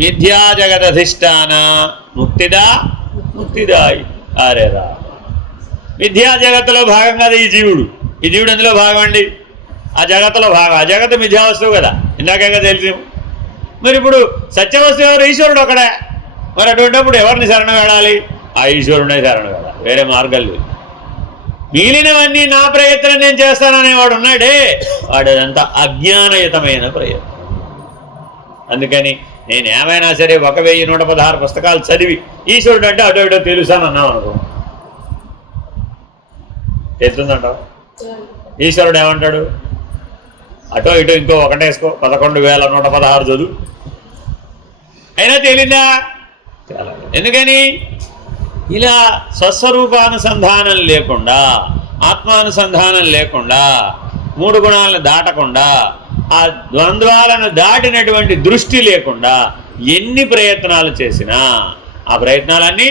మిథ్యా జగదధిష్టాన ముక్తిదాయి ఆరేరా. మిథ్యా జగత్తులో భాగం కదా ఈ జీవుడు. ఈ జీవుడు అందులో భాగం అండి, ఆ జగత్తులో భాగం. ఆ జగత్తు మిథ్యా వస్తువు కదా, ఇందాక తెలిసి. మరి ఇప్పుడు సత్యవస్తువు ఎవరు? ఈశ్వరుడు ఒకడే. మరి అటువంటిప్పుడు ఎవరిని శరణ వేడాలి? ఆ ఈశ్వరుడే శరణ వేడాలి, వేరే మార్గాలు లేవు. మిగిలినవన్నీ నా ప్రయత్నం నేను చేస్తాననేవాడు ఉన్నాడే, వాడేదంతా అజ్ఞానయుతమైన ప్రయత్నం. అందుకని నేను ఏమైనా సరే 1116 పుస్తకాలు చదివి ఈశ్వరుడు అంటే అటో ఇటో తెలుసాను అన్నాం అనుకో, తెలుస్తుందంటావు? ఈశ్వరుడు ఏమంటాడు? అటో ఇటో ఇంకో ఒకటేసుకో, 11,116 చదువు, అయినా తేలిందా? ఎందుకని? ఇలా స్వస్వరూపానుసంధానం లేకుండా, ఆత్మానుసంధానం లేకుండా, 3 గుణాలను దాటకుండా, ఆ ద్వంద్వాలను దాటినటువంటి దృష్టి లేకుండా ఎన్ని ప్రయత్నాలు చేసినా ఆ ప్రయత్నాలన్నీ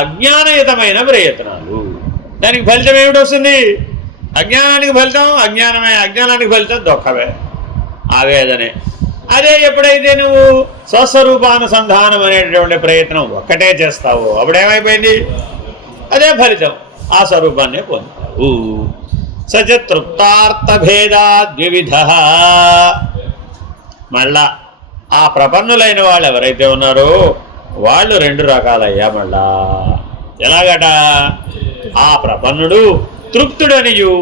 అజ్ఞానయుతమైన ప్రయత్నాలు. దానికి ఫలితం ఏమిటి వస్తుంది? అజ్ఞానానికి ఫలితం అజ్ఞానమే, అజ్ఞానానికి ఫలితం దుఃఖమే, ఆవేదనే. అదే ఎప్పుడైతే నువ్వు స్వస్వరూపానుసంధానం అనేటటువంటి ప్రయత్నం ఒక్కటే చేస్తావో అప్పుడేమైపోయింది, అదే ఫలితం, ఆ స్వరూపాన్నే పొందుతావు. సచ తృప్తార్థభేదాద్వివిధ. మళ్ళా ఆ ప్రపన్నులైన వాళ్ళు ఎవరైతే ఉన్నారో వాళ్ళు రెండు రకాలయ్యా. మళ్ళా ఎలాగట, ఆ ప్రపన్నుడు తృప్తుడనియు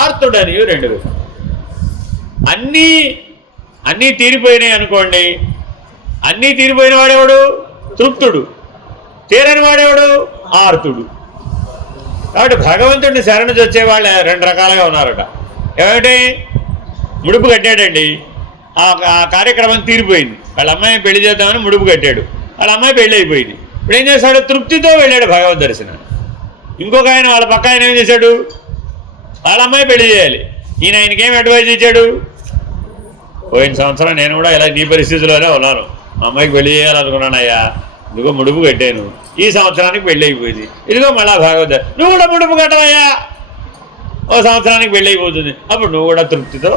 ఆర్తుడనియు రెండు విధాలు. అన్నీ తీరిపోయినాయి అనుకోండి, అన్నీ తీరిపోయిన వాడేవాడు తృప్తుడు, తీరని వాడేవాడు ఆర్తుడు. కాబట్టి భగవంతుడిని శరణు వచ్చే వాళ్ళు రెండు రకాలుగా ఉన్నారట. ఏమిటి, ముడుపు కట్టాడండి, ఆ కార్యక్రమం తీరిపోయింది, వాళ్ళ అమ్మాయిని పెళ్లి చేద్దామని ముడుపు కట్టాడు, వాళ్ళ అమ్మాయి పెళ్ళి అయిపోయింది. ఇప్పుడు ఏం చేశాడు, తృప్తితో వెళ్ళాడు భగవద్ దర్శనం. ఇంకొక ఆయన వాళ్ళ పక్క ఆయన ఏం చేశాడు, వాళ్ళ అమ్మాయి పెళ్లి చేయాలి, ఈయన ఆయనకేం అడ్వైజ్ ఇచ్చాడు, పోయిన సంవత్సరం నేను కూడా ఇలా నీ పరిస్థితిలోనే ఉన్నాను, మా అమ్మాయికి పెళ్లి చేయాలనుకున్నానయ్యా, ఇదిగో ముడుపు కట్టాను, ఈ సంవత్సరానికి పెళ్ళి అయిపోయింది, ఇదిగో మళ్ళా భాగవత నువ్వు కూడా ముడుపు కట్టవయ్యా, ఓ సంవత్సరానికి పెళ్ళి అయిపోతుంది, అప్పుడు నువ్వు కూడా తృప్తితో.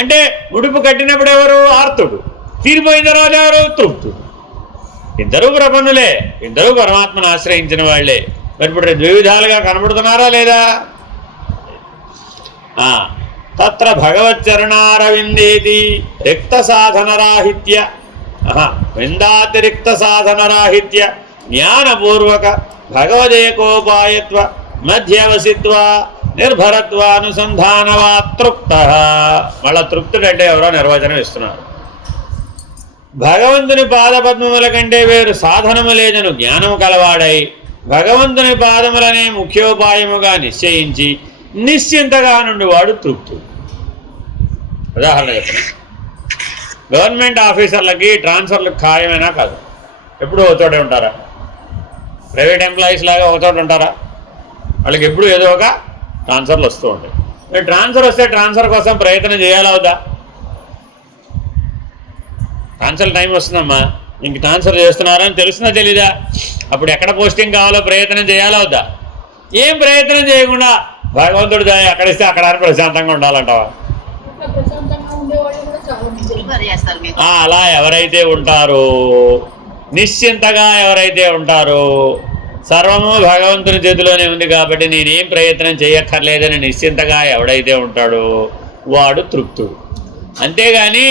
అంటే ముడుపు కట్టినప్పుడు ఎవరు ఆర్తుడు, తీరిపోయిన తర్వాత ఎవరు తృప్తుడు. ఇద్దరూ ప్రపన్నులే, ఇద్దరూ పరమాత్మను ఆశ్రయించిన వాళ్లే. మరి ఇప్పుడు ద్వివిధాలుగా కనబడుతున్నారా లేదా? తత్ర భగవచ్చరణారవిందేతి రిక్త సాధనరాహిత్య విందాతిరిక్త సాధనరాహిత్య జ్ఞానపూర్వక భగవదేకోపాయత్వ మధ్యవసిత్వ నిర్భరత్వానుసంధానవా తృప్త. మళ్ళా తృప్తుడంటే ఎవరో నిర్వచనం ఇస్తున్నారు. భగవంతుని పాదపద్మముల కంటే వేరు సాధనము లేదను జ్ఞానము కలవాడై భగవంతుని పాదములనే ముఖ్యోపాయముగా నిశ్చయించి నిశ్చింతగా నుండి వాడు తృప్తుడు. ఉదాహరణ చెప్పండి, గవర్నమెంట్ ఆఫీసర్లకి ట్రాన్స్ఫర్లు ఖాయమైనా కాదు, ఎప్పుడు ఒకచోటే ఉంటారా? ప్రైవేట్ ఎంప్లాయీస్ లాగా ఒకచోట ఉంటారా? వాళ్ళకి ఎప్పుడు ఏదో ఒక ట్రాన్స్ఫర్లు వస్తూ ఉంటాయి. మీరు ట్రాన్స్ఫర్ వస్తే ట్రాన్స్ఫర్ కోసం ప్రయత్నం చేయాలా వద్దా? ట్రాన్స్ఫర్ టైం వస్తుందమ్మా, ఇంక ట్రాన్స్ఫర్ చేస్తున్నారని తెలుస్తుందా తెలీదా? అప్పుడు ఎక్కడ పోస్టింగ్ కావాలో ప్రయత్నం చేయాలా వద్దా? ఏం ప్రయత్నం చేయకుండా భగవంతుడు అక్కడిస్తే అక్కడ ప్రశాంతంగా ఉండాలంటావా? అలా ఎవరైతే ఉంటారో, నిశ్చింతగా ఎవరైతే ఉంటారో, సర్వము భగవంతుని చేతిలోనే ఉంది కాబట్టి నేనేం ప్రయత్నం చేయక్కర్లేదని నిశ్చింతగా ఎవడైతే ఉంటాడో వాడు తృప్తుడు. అంతేగాని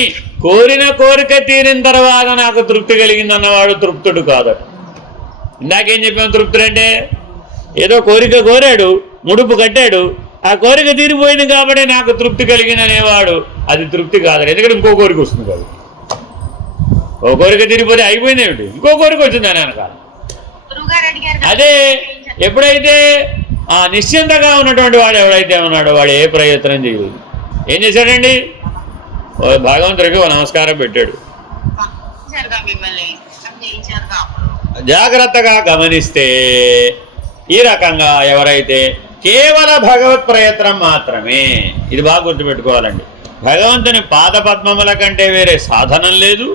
కోరిన కోరిక తీరిన తర్వాత నాకు తృప్తి కలిగిందన్నవాడు తృప్తుడు కాదు. ఇందాకేం చెప్పాము, తృప్తుడు అంటే ఏదో కోరిక కోరాడు, ముడుపు కట్టాడు, ఆ కోరిక తీరిపోయింది కాబట్టి నాకు తృప్తి కలిగింది అనేవాడు అది తృప్తి కాదు. ఎందుకంటే ఇంకో కోరిక వస్తుంది కాదు. ఓ కోరిక తీరిపోతే అయిపోయింది ఏమిటి, ఇంకో కోరిక వచ్చిందని అనకాల. అదే ఎప్పుడైతే ఆ నిశ్చింతగా ఉన్నటువంటి వాడు ఎవడైతే ఉన్నాడో వాడు ఏ ప్రయత్నం చేయలేదు. ఏం చేశాడండి, భగవంతుడికి ఓ నమస్కారం పెట్టాడు. జాగ్రత్తగా గమనిస్తే ఈ రకంగా ఎవరైతే కేవల భగవత్ ప్రయత్నం మాత్రమే, ఇది బాగా గుర్తుపెట్టుకోవాలండి, భగవంతుని పాదపద్మముల కంటే వేరే సాధనం లేదు,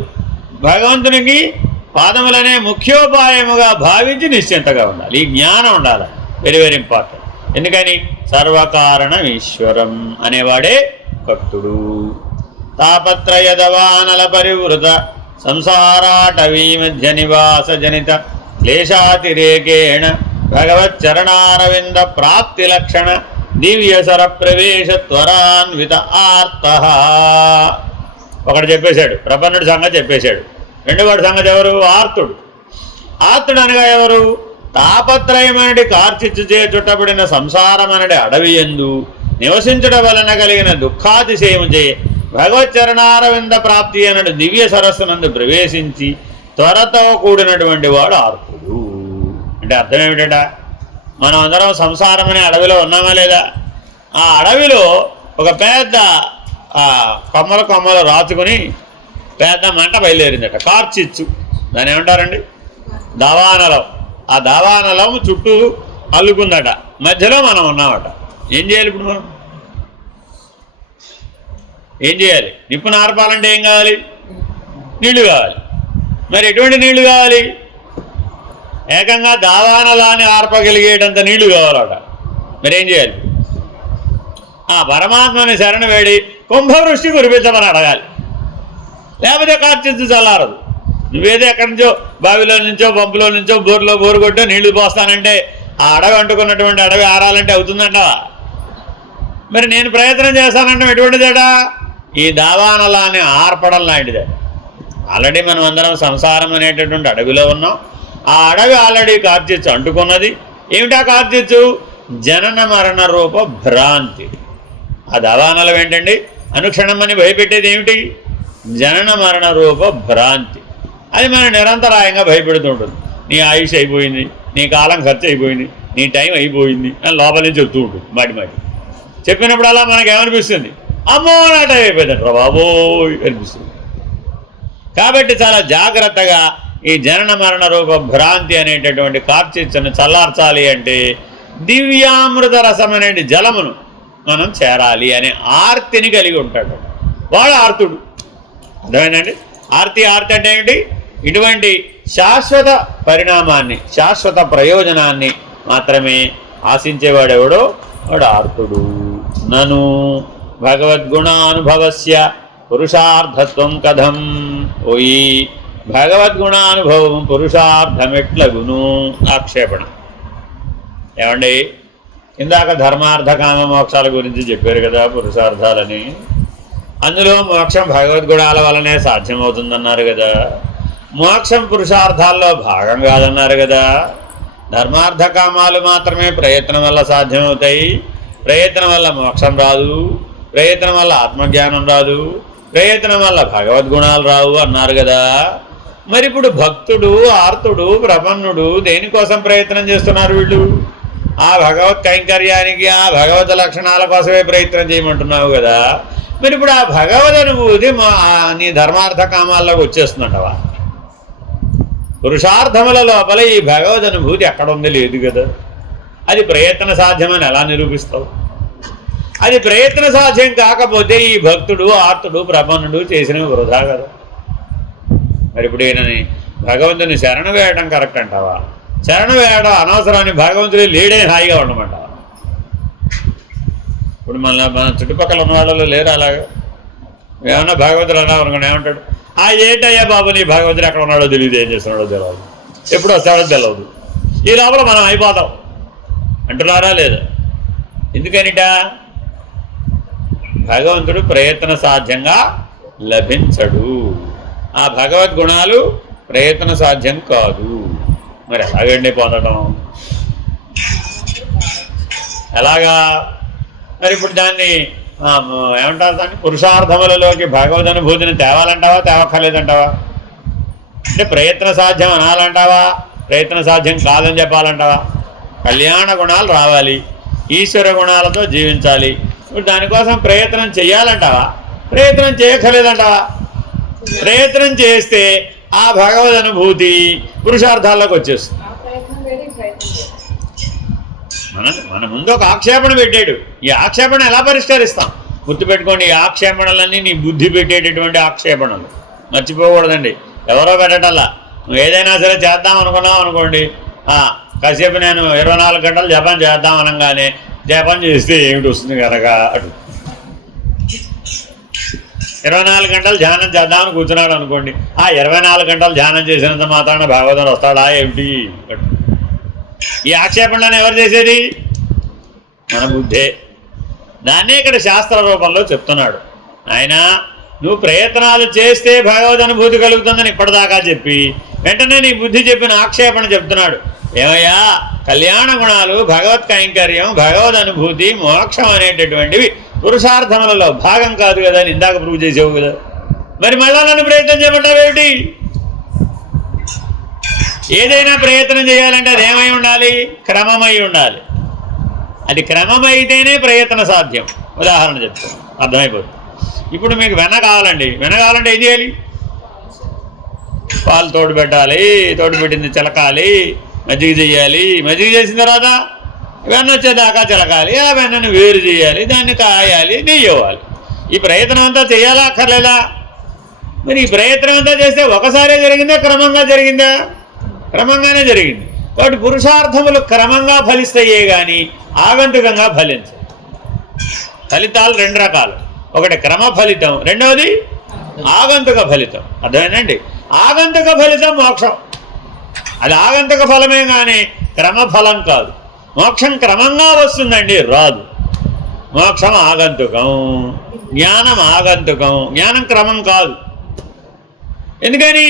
భగవంతునికి పాదములనే ముఖ్యోపాయముగా భావించి నిశ్చింతగా ఉండాలి. ఈ జ్ఞానం ఉండాలి, వెరీ వెరీ ఇంపార్టెంట్. ఎందుకని సర్వకారణం ఈశ్వరం అనేవాడే భక్తుడు. తాపత్రయదవానల పరివృత సంసారాటవీ మధ్య నివాస జనిత క్లేశాతిరేకేణ భగవచ్చరణారవింద ప్రాప్తి లక్షణ దివ్యసర ప్రవేశ త్వరాన్విత ఆర్త. ఒకటి చెప్పేశాడు, ప్రపన్నుడి సంగతి చెప్పేశాడు. రెండోవాడి సంగతి ఎవరు, ఆర్తుడు. ఆర్తుడు అనగా ఎవరు, తాపత్రయమనడి కార్చిచ్చుచే చుట్టబడిన సంసారమనడి అడవి యందు నివసించడం వలన కలిగిన దుఃఖాతిశయముచే భగవచ్చరణారవింద ప్రాప్తి అనడు దివ్య సరస్సునందు ప్రవేశించి త్వరతో కూడినటువంటి వాడు ఆర్తుడు. అంటే అర్థం ఏమిట, మనం అందరం సంసారం అనే అడవిలో ఉన్నామా లేదా? ఆ అడవిలో ఒక పెద్ద కొమ్మలు రాచుకుని పెద్ద మంట బయలుదేరిందట, కార్చిచ్చు. దాన్ని ఏమంటారండి, దావానలం. ఆ దావానలం చుట్టూ అల్లుకుందట, మధ్యలో మనం ఉన్నామట. ఏం చేయాలి ఇప్పుడు మనం? ఏం చేయాలి? నిప్పు నార్పాలంటే ఏం కావాలి? నీళ్లు కావాలి. మరి ఎటువంటి నీళ్లు కావాలి? ఏకంగా దావానలాన్ని ఆర్పగలిగేటంత నీళ్లు కావాలట. మరి ఏం చేయాలి? ఆ పరమాత్మని శరణ వేడి కుంభవృష్టి కురిపించమని అడగాలి. లేకపోతే కార్చిచ్చు చల్లారదు. నువ్వేదో ఎక్కడి నుంచో బావిలో నుంచో పంపులో నుంచో బోరు కొట్టో నీళ్లు పోస్తానంటే ఆ అడవి అంటుకున్నటువంటి అడవి ఆరాలంటే అవుతుందంటవా? మరి నేను ప్రయత్నం చేస్తానంటే ఎటువంటిదేట? ఈ దావానలాన్ని ఆర్పడం లాంటిదే. ఆల్రెడీ మనం అందరం సంసారం అనేటటువంటి అడవిలో ఉన్నాం. ఆ అడవి ఆల్రెడీ కార్చిచ్చు అంటుకున్నది. ఏమిటా కార్చిచ్చు? జనన మరణ రూప భ్రాంతి. ఆ దావానలం ఏంటండి? అనుక్షణం అని భయపెట్టేది ఏమిటి? జనన మరణ రూప భ్రాంతి. అది మనం నిరంతరాయంగా భయపెడుతుంటుంది. నీ ఆయుష్ అయిపోయింది, నీ కాలం ఖర్చు అయిపోయింది, నీ టైం అయిపోయింది అని లోపల నుంచి చెప్తూ ఉంటుంది. మాటి చెప్పినప్పుడల్లా మనకేమనిపిస్తుంది? అమ్మో నా టైం అయిపోయిందంట బాబోయ్ అనిపిస్తుంది. కాబట్టి చాలా జాగ్రత్తగా ఈ జనన మరణ రూప భ్రాంతి అనేటటువంటి కార్చిచ్చును చల్లార్చాలి అంటే దివ్యామృత రసం అనే జలమును మనం చేరాలి అనే ఆర్తిని కలిగి ఉంటాడు వాడు ఆర్తుడు. అర్థమైందండి? ఆర్తి అంటే ఏమిటి? ఇటువంటి శాశ్వత పరిణామాన్ని, శాశ్వత ప్రయోజనాన్ని మాత్రమే ఆశించేవాడెవడో వాడు ఆర్తుడు. నను భగవద్గుణానుభవస్య పురుషార్థత్వం కథం. ఓయి భగవద్గుణానుభవం పురుషార్థమెట్లగును. ఆక్షేపణ. ఏమండి, ఇందాక ధర్మార్థ కామ మోక్షాల గురించి చెప్పారు కదా, పురుషార్థాలని. అందులో మోక్షం భగవద్గుణాల వల్లనే సాధ్యమవుతుందన్నారు కదా. మోక్షం పురుషార్థాల్లో భాగం కాదన్నారు కదా. ధర్మార్థ కామాలు మాత్రమే ప్రయత్నం వల్ల సాధ్యమవుతాయి. ప్రయత్నం వల్ల మోక్షం రాదు, ప్రయత్నం వల్ల ఆత్మజ్ఞానం రాదు, ప్రయత్నం వల్ల భగవద్గుణాలు రావు అన్నారు కదా. మరి ఇప్పుడు భక్తుడు, ఆర్తుడు, ప్రపన్నుడు దేనికోసం ప్రయత్నం చేస్తున్నారు వీళ్ళు? ఆ భగవత్ కైంకర్యానికి, ఆ భగవత్ లక్షణాల కోసమే ప్రయత్నం చేయమంటున్నావు కదా. మరి ఇప్పుడు ఆ భగవద్ అనుభూతి నీ ధర్మార్థ కామాల్లోకి వచ్చేస్తుందంటవా? పురుషార్థముల లోపల ఈ భగవద్ అనుభూతి ఎక్కడ ఉంది? లేదు కదా. అది ప్రయత్న సాధ్యమని ఎలా నిరూపిస్తావు? అది ప్రయత్న సాధ్యం కాకపోతే ఈ భక్తుడు, ఆర్తుడు, ప్రపన్నుడు చేసినవి వృధా కదా. మరి ఇప్పుడు ఈయనని భగవంతుని శరణ వేయడం కరెక్ట్ అంటావా? శరణ వేయడం అనవసరాన్ని భగవంతుడు లేడే హాయిగా ఉండమంటావా? ఇప్పుడు మన చుట్టుపక్కల ఉన్న వాళ్ళలో లేరు అలాగా? ఏమన్నా భగవంతుడు అన్నా అనుకోండి, ఏమంటాడు? ఏంటయ్యా బాబు నీ భగవంతుడు ఎక్కడ ఉన్నాడో తెలియదు, ఏం చేస్తున్నాడో తెలియదు, ఎప్పుడు వస్తాడో తెలియదు, ఈ లోపల మనం అయిపోతాం అంటున్నారా లేదా? ఎందుకనిట? భగవంతుడు ప్రయత్న సాధ్యంగా లభించడు. ఆ భగవద్గుణాలు ప్రయత్న సాధ్యం కాదు. మరి ఎలాగండి పొందడం? ఎలాగా? మరి ఇప్పుడు దాన్ని ఏమంటారు? దాన్ని పురుషార్థములలోకి భగవద్ అనుభూతిని తేవాలంటావా, తేవక్కర్లేదంటావా? అంటే ప్రయత్న సాధ్యం అనాలంటావా, ప్రయత్న సాధ్యం కాదని చెప్పాలంటావా? కళ్యాణ గుణాలు రావాలి, ఈశ్వర గుణాలతో జీవించాలి. ఇప్పుడు దానికోసం ప్రయత్నం చేయాలంటావా, ప్రయత్నం చేయక్కర్లేదంటావా? ప్రయత్నం చేస్తే ఆ భగవద్ అనుభూతి పురుషార్థాల్లోకి వచ్చేస్తుంది. మన ముందు ఒక ఆక్షేపణ పెట్టాడు. ఈ ఆక్షేపణ ఎలా పరిష్కరిస్తాం? గుర్తుపెట్టుకోండి, ఈ ఆక్షేపణలన్నీ నీ బుద్ధి పెట్టేటటువంటి ఆక్షేపణలు, మర్చిపోకూడదండి. ఎవరో పెట్టటల్లా. నువ్వు ఏదైనా సరే చేద్దాం అనుకున్నావు అనుకోండి, కాసేపు నేను 24 గంటలు జపం చేద్దాం అనగానే జపం చేస్తే ఏమిటి వస్తుంది కనుక అటు 24 గంటలు ధ్యానం చేద్దామని కూర్చున్నాడు అనుకోండి, ఆ 24 గంటలు ధ్యానం చేసినంత మాత్రాన భగవంతుడు వస్తాడా ఏమిటి? ఈ ఆక్షేపణలను ఎవరు చేసేది? మన బుద్ధే. దాన్నే ఇక్కడ శాస్త్ర రూపంలో చెప్తున్నాడు. ఆయన నువ్వు ప్రయత్నాలు చేస్తే భగవద్ అనుభూతి కలుగుతుందని ఇప్పటిదాకా చెప్పి వెంటనే నీ బుద్ధి చెప్పిన ఆక్షేపణ చెప్తున్నాడు. ఏమయ్యా, కళ్యాణ గుణాలు, భగవత్ కైంకర్యం, భగవద్ అనుభూతి, మోక్షం అనేటటువంటివి పురుషార్థములలో భాగం కాదు కదా అని ఇందాక ప్రూవ్ చేసావు కదా. మరి మళ్ళా నన్ను ప్రయత్నం చేయమంటావేమిటి? ఏదైనా ప్రయత్నం చేయాలంటే అది ఏమై ఉండాలి? క్రమమై ఉండాలి. అది క్రమమైతేనే ప్రయత్న సాధ్యం. ఉదాహరణ చెప్తాను, అర్థమైపోతుంది. ఇప్పుడు మీకు వెన్న కావాలండి. వెన్న కావాలంటే ఏం చేయాలి? పాలు తోడు పెట్టాలి, తోడు పెట్టింది చిలకాలి, మజ్జిగ చేయాలి, మజ్జిగ చేసిన తర్వాత వెన్న వచ్చేదాకా చిలకాలి, ఆ వెన్నను వేరు చేయాలి, దాన్ని కాయాలి, నెయ్యి ఇవ్వాలి. ఈ ప్రయత్నం అంతా చేయాలా అక్కర్లేదా? మరి ఈ ప్రయత్నం అంతా చేస్తే ఒకసారే జరిగిందా, క్రమంగా జరిగిందా? క్రమంగానే జరిగింది. కాబట్టి పురుషార్థములు క్రమంగా ఫలిస్తాయే కానీ ఆగంతుకంగా ఫలించవు. ఫలితాలు 2 రకాలు. ఒకటి క్రమ ఫలితం, రెండవది ఆగంతుక ఫలితం. అర్థమైందండి? ఆగంతుక ఫలితం మోక్షం. అది ఆగంతుక ఫలమే కానీ క్రమఫలం కాదు. మోక్షం క్రమంగా వస్తుందండి, రాదు. మోక్షం ఆగంతుకం, జ్ఞానం ఆగంతుకం. జ్ఞానం క్రమం కాదు. ఎందుకని?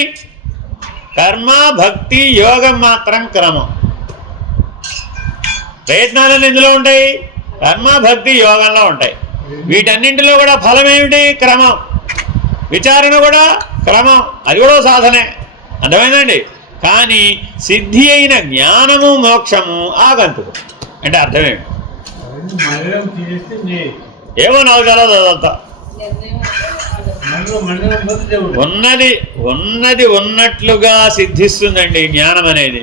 కర్మ, భక్తి, యోగం మాత్రం క్రమం. ప్రయత్నాలను ఎందులో ఉంటాయి? కర్మ, భక్తి, యోగంలో ఉంటాయి. వీటన్నింటిలో కూడా ఫలం ఏమిటి? క్రమం. విచారణ కూడా క్రమం, అది కూడా సాధనే. అర్థమైందండి? కానీ సిద్ధి అయిన జ్ఞానము మోక్షము ఆగంతుకం. అంటే అర్థమేమి? ఏమో నాకు చాలా చదువుతా. ఉన్నది ఉన్నట్లుగా సిద్ధిస్తుందండి జ్ఞానం అనేది.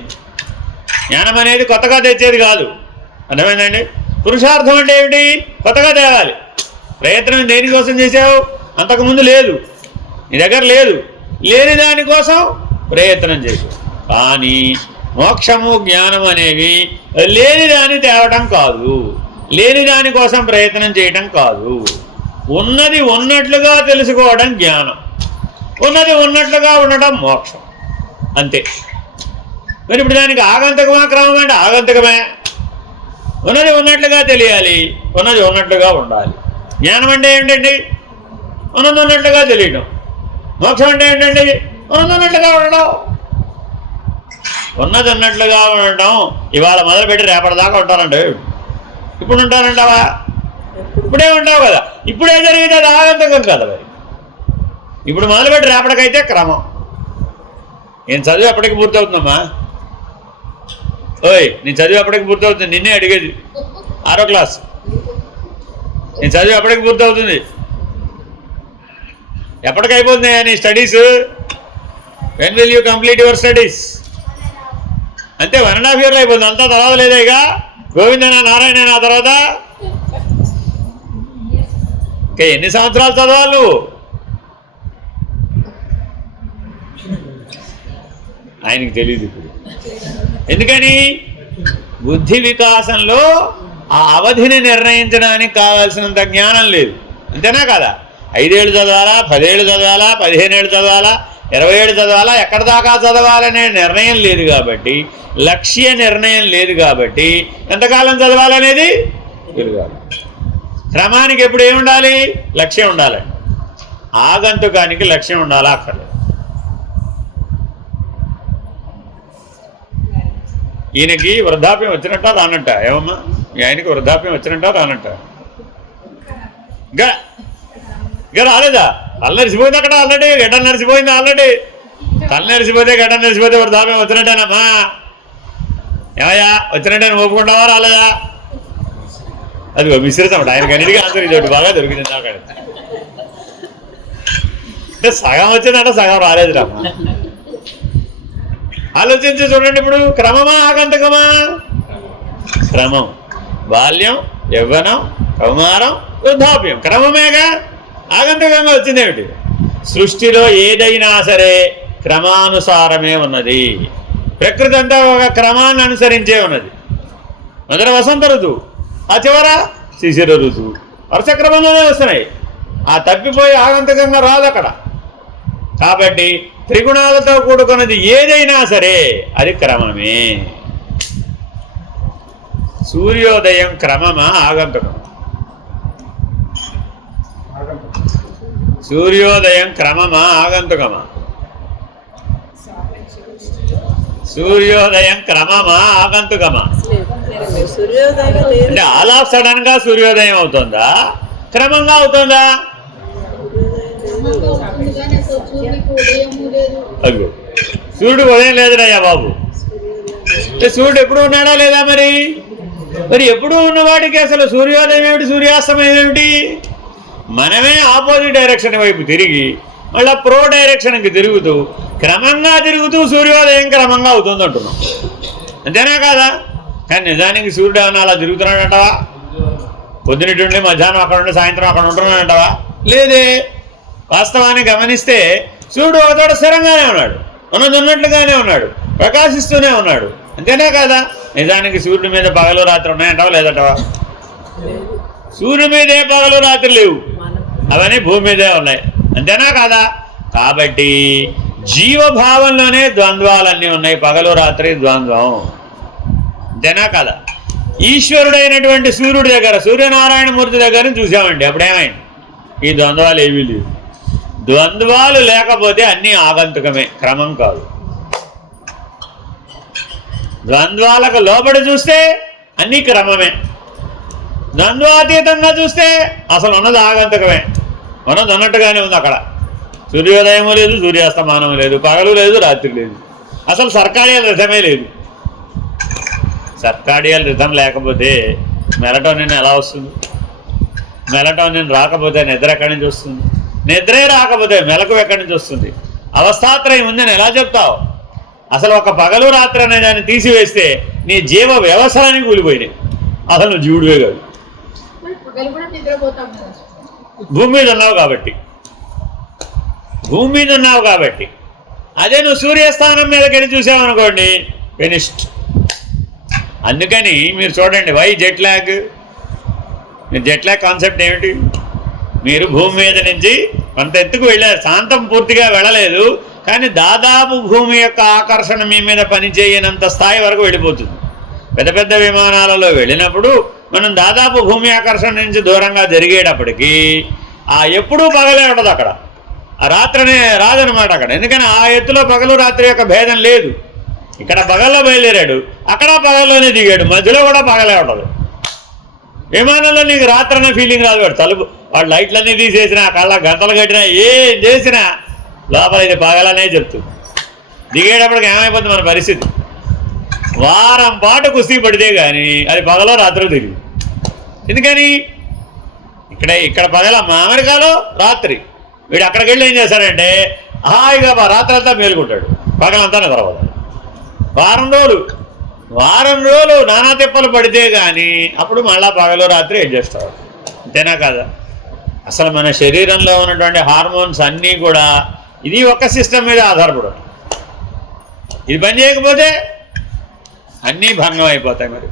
జ్ఞానం అనేది కొత్తగా తెచ్చేది కాదు. అర్థమైందండి? పురుషార్థం అంటే ఏమిటి? కొత్తగా తేవాలి. ప్రయత్నం దేనికోసం చేసావు? అంతకుముందు లేదు, నీ దగ్గర లేదు. లేని దానికోసం ప్రయత్నం చేసావు. కానీ మోక్షము, జ్ఞానం అనేవి లేని దాన్ని తేవటం కాదు, లేని దానికోసం ప్రయత్నం చేయటం కాదు. ఉన్నది ఉన్నట్లుగా తెలుసుకోవడం జ్ఞానం, ఉన్నది ఉన్నట్లుగా ఉండటం మోక్షం. అంతే. మరి ఇప్పుడు దానికి ఆగంతకమా క్రమం అంటే ఆగంతకమే. ఉన్నది ఉన్నట్లుగా తెలియాలి, ఉన్నది ఉన్నట్లుగా ఉండాలి. జ్ఞానం అంటే ఏంటండి? ఉన్నది ఉన్నట్లుగా తెలియడం. మోక్షం అంటే ఏంటండి? ఉన్నది ఉన్నట్లుగా ఉండడం. ఉన్నది ఉన్నట్లుగా ఉండటం ఇవాళ మొదలుపెట్టి రేపటిదాకా ఉంటానండి. ఇప్పుడు ఉంటానంటావా? ఇప్పుడే ఉంటావు కదా. ఇప్పుడే జరిగితే అది ఆగంతకం కదా. మరి ఇప్పుడు మొదలుపెట్టి రేపటికైతే క్రమం. నేను చదువు ఎప్పటికి పూర్తవుతుందమ్మా? ఓయ్, నీ చదువు ఎప్పటికి పూర్తవుతుంది? నిన్నే అడిగేది. 6వ క్లాస్. నీ చదువు ఎప్పటికి పూర్తవుతుంది? ఎప్పటికైపోతుంది నీ studies? When will you complete your studies? అంతే, 1.5 yearలో అయిపోతుంది. అంతా తర్వాత లేదా ఇక గోవిందనా నారాయణ ఆ తర్వాత ఇంకా ఎన్ని సంవత్సరాలు చదవాలి నువ్వు? ఆయనకి తెలియదు ఇప్పుడు. ఎందుకని? బుద్ధి వికాసంలో ఆ అవధిని నిర్ణయించడానికి కావాల్సినంత జ్ఞానం లేదు. అంతేనా కదా? 5 ఏళ్ళు చదవాలా, 10 ఏళ్ళు చదవాలా, 15 ఏళ్ళు చదవాలా, 20 ఏళ్ళు చదవాలా, ఎక్కడి దాకా చదవాలనే నిర్ణయం లేదు కాబట్టి, లక్ష్య నిర్ణయం లేదు కాబట్టి ఎంతకాలం చదవాలనేది తెలియాలి. క్రమానికి ఎప్పుడు ఏముండాలి? లక్ష్యం ఉండాలండి. ఆగంతుకానికి లక్ష్యం ఉండాలా? అక్కర్లేదు. ఈయనకి వృద్ధాప్యం వచ్చినట్ట రానట్ట? ఏమమ్మా మీ ఆయనకి వృద్ధాప్యం వచ్చినట్ట రానట్ట? ఇంకా రాలేదా? తల నరిసిపోయింది అక్కడ ఆల్రెడీ. గడ్డ నరిసిపోయింది ఆల్రెడీ. తల నరిసిపోతే గడ్డ నరిసిపోతే వృద్ధాప్యం వచ్చినట్టేనమ్మా? ఏమయ్యా వచ్చినట్టే ఒప్పుకుంటావా? రాలేదా? అది మిశ్రితం. ఆయనకి అన్నిటికీ ఆన్సర్ ఇది బాగా దొరికింది. అంటే సగం వచ్చిందంటే సగం రాలేదు రామ్మా. ఆలోచించి చూడండి. ఇప్పుడు క్రమమా ఆగంతకమా? క్రమం. బాల్యం, యవ్వనం, కౌమారం, వృద్ధాప్యం క్రమమేగా. ఆగంతకంగా వచ్చిందేమిటి? సృష్టిలో ఏదైనా సరే క్రమానుసారమే ఉన్నది. ప్రకృతి అంతా ఒక క్రమాన్ని అనుసరించే ఉన్నది. మొదట వసంత ఋతువు, ఆ చివర శిశిర ఋతువు, వరుస క్రమంలోనే వస్తున్నాయి. ఆ తప్పిపోయి ఆగంతకంగా రాదు అక్కడ. కాబట్టి త్రిగుణాలతో కూడుకున్నది ఏదైనా సరే అది క్రమమే. సూర్యోదయం క్రమమా ఆగంతకం? సూర్యోదయం క్రమమా ఆగంతుకమా? సూర్యోదయం క్రమమా ఆగంతుకమా? అంటే ఆల్ ఆఫ్ సడన్ గా సూర్యోదయం అవుతుందా, క్రమంగా అవుతుందా? అదిగో సూర్యుడు ఉదయం లేదురయ్యా బాబు. అంటే సూర్యుడు ఎప్పుడు ఉన్నాడా లేదా? మరి ఎప్పుడు ఉన్నవాడికి అసలు సూర్యోదయం ఏమిటి, సూర్యాస్తమయం ఏమిటి? మనమే ఆపోజిట్ డైరెక్షన్ వైపు తిరిగి మళ్ళీ ప్రో డైరెక్షన్కి తిరుగుతూ క్రమంగా తిరుగుతూ సూర్యోదయం క్రమంగా అవుతుంది అంటున్నాం. అంతేనా కాదా? కానీ నిజానికి సూర్యుడు ఏమన్నా అలా తిరుగుతున్నాడంటావా? పొద్దునటుండి మధ్యాహ్నం అక్కడ ఉండి సాయంత్రం అక్కడ ఉంటున్నాడంటావా? లేదే. వాస్తవాన్ని గమనిస్తే సూర్యుడు ఒకచోట స్థిరంగానే ఉన్నాడు, ఉన్నది ఉన్నట్లుగానే ఉన్నాడు, ప్రకాశిస్తూనే ఉన్నాడు. అంతేనా కాదా? నిజానికి సూర్యుడి మీద పగలు రాత్రి ఉన్నాయంటావా లేదంటావా? సూర్యుడి మీదే పగలు రాత్రి లేవు, అవన్నీ భూమి మీదే ఉన్నాయి. అంతేనా కాదా? కాబట్టి జీవభావంలోనే ద్వంద్వాలన్నీ ఉన్నాయి, పగలు రాత్రి ద్వంద్వం. అంతేనా కాదా? ఈశ్వరుడైనటువంటి సూర్యుడి దగ్గర, సూర్యనారాయణమూర్తి దగ్గర చూసామండి, అప్పుడేమైంది? ఈ ద్వంద్వాలు ఏమీ లేవు. ద్వంద్వాలు లేకపోతే అన్నీ ఆగంతుకమే, క్రమం కాదు. ద్వంద్వాలకు లోబడి చూస్తే అన్నీ క్రమమే, ద్వంద్వాతీతంగా చూస్తే అసలు ఉన్నది ఆగంతుకమే. ఉన్నది ఉన్నట్టుగానే ఉంది. అక్కడ సూర్యోదయము లేదు, సూర్యాస్తమానం లేదు, పగలు లేదు, రాత్రి లేదు, అసలు సర్కాడియల్ రిథమే లేదు. సర్కాడియల్ రిథం లేకపోతే మెలటోనిన్ ఎలా వస్తుంది? మెలటోనిన్ రాకపోతే నిద్ర ఎక్కడి నుంచి వస్తుంది? నిద్రే రాకపోతే మెలకు ఎక్కడి నుంచి వస్తుంది? అవస్థాత్రయం ఉందని ఎలా చెప్తావు? అసలు ఒక పగలు రాత్రి అనే దాన్ని తీసివేస్తే నీ జీవ వ్యవసాయాన్ని కూలిపోయినాయి. అసలు నువ్వు జీవుడివే కాదు, భూమి మీద ఉన్నావు కాబట్టి. భూమి మీద ఉన్నావు కాబట్టి. అదే నువ్వు సూర్యస్థానం మీదకి వెళ్ళి చూసావనుకోండి, ఫినిష్డ్. అందుకని మీరు చూడండి, వై జెట్ ల్యాగ్? మీరు జెట్ ల్యాగ్ కాన్సెప్ట్ ఏమిటి? మీరు భూమి మీద నుంచి కొంత ఎత్తుకు వెళ్ళారు, శాంతం పూర్తిగా వెళ్ళలేదు, కానీ దాదాపు భూమి యొక్క ఆకర్షణ మీ మీద పనిచేయనంత స్థాయి వరకు వెళ్ళిపోతుంది. పెద్ద పెద్ద విమానాలలో వెళ్ళినప్పుడు మనం దాదాపు భూమి ఆకర్షణ నుంచి దూరంగా జరిగేటప్పటికీ ఎప్పుడూ పగలే ఉండదు అక్కడ, ఆ రాత్రనే రాదనమాట అక్కడ. ఎందుకని ఆ ఎత్తులో పగలు రాత్రి యొక్క భేదం లేదు. ఇక్కడ పగల్లో బయలుదేరాడు, అక్కడ పగల్లోనే దిగాడు, మధ్యలో కూడా పగలే ఉండదు. విమానంలో నీకు రాత్రి అనే ఫీలింగ్ రాదు. వాడు తలుపు, వాడు లైట్లన్నీ తీసేసినా, కళ్ళ గంటలు కట్టినా, ఏం చేసినా లోపల ఇది పగలనే చెప్తుంది. దిగేటప్పటికి ఏమైపోతుంది మన పరిస్థితి? వారం పాటు కుస్తీ పడితే కానీ అది పగలో రాత్రి తిరిగి. ఎందుకని? ఇక్కడ పగల అమెరికాలో రాత్రి, వీడు అక్కడికి వెళ్ళి ఏం చేశాడంటే హాయిగా రాత్రి అంతా మేలుకుంటాడు, పగలంతా నిద్రపోతాడు. వారం రోజులు నానా తిప్పలు పడితే కానీ అప్పుడు మళ్ళా పగలు రాత్రి అడ్జస్ట్ అవ్వాలి. అంతేనా కాదా? అసలు మన శరీరంలో ఉన్నటువంటి హార్మోన్స్ అన్నీ కూడా ఇది ఒక్క సిస్టమ్ మీద ఆధారపడదు. ఇది పని చేయకపోతే అన్నీ భంగం అయిపోతాయి. మరి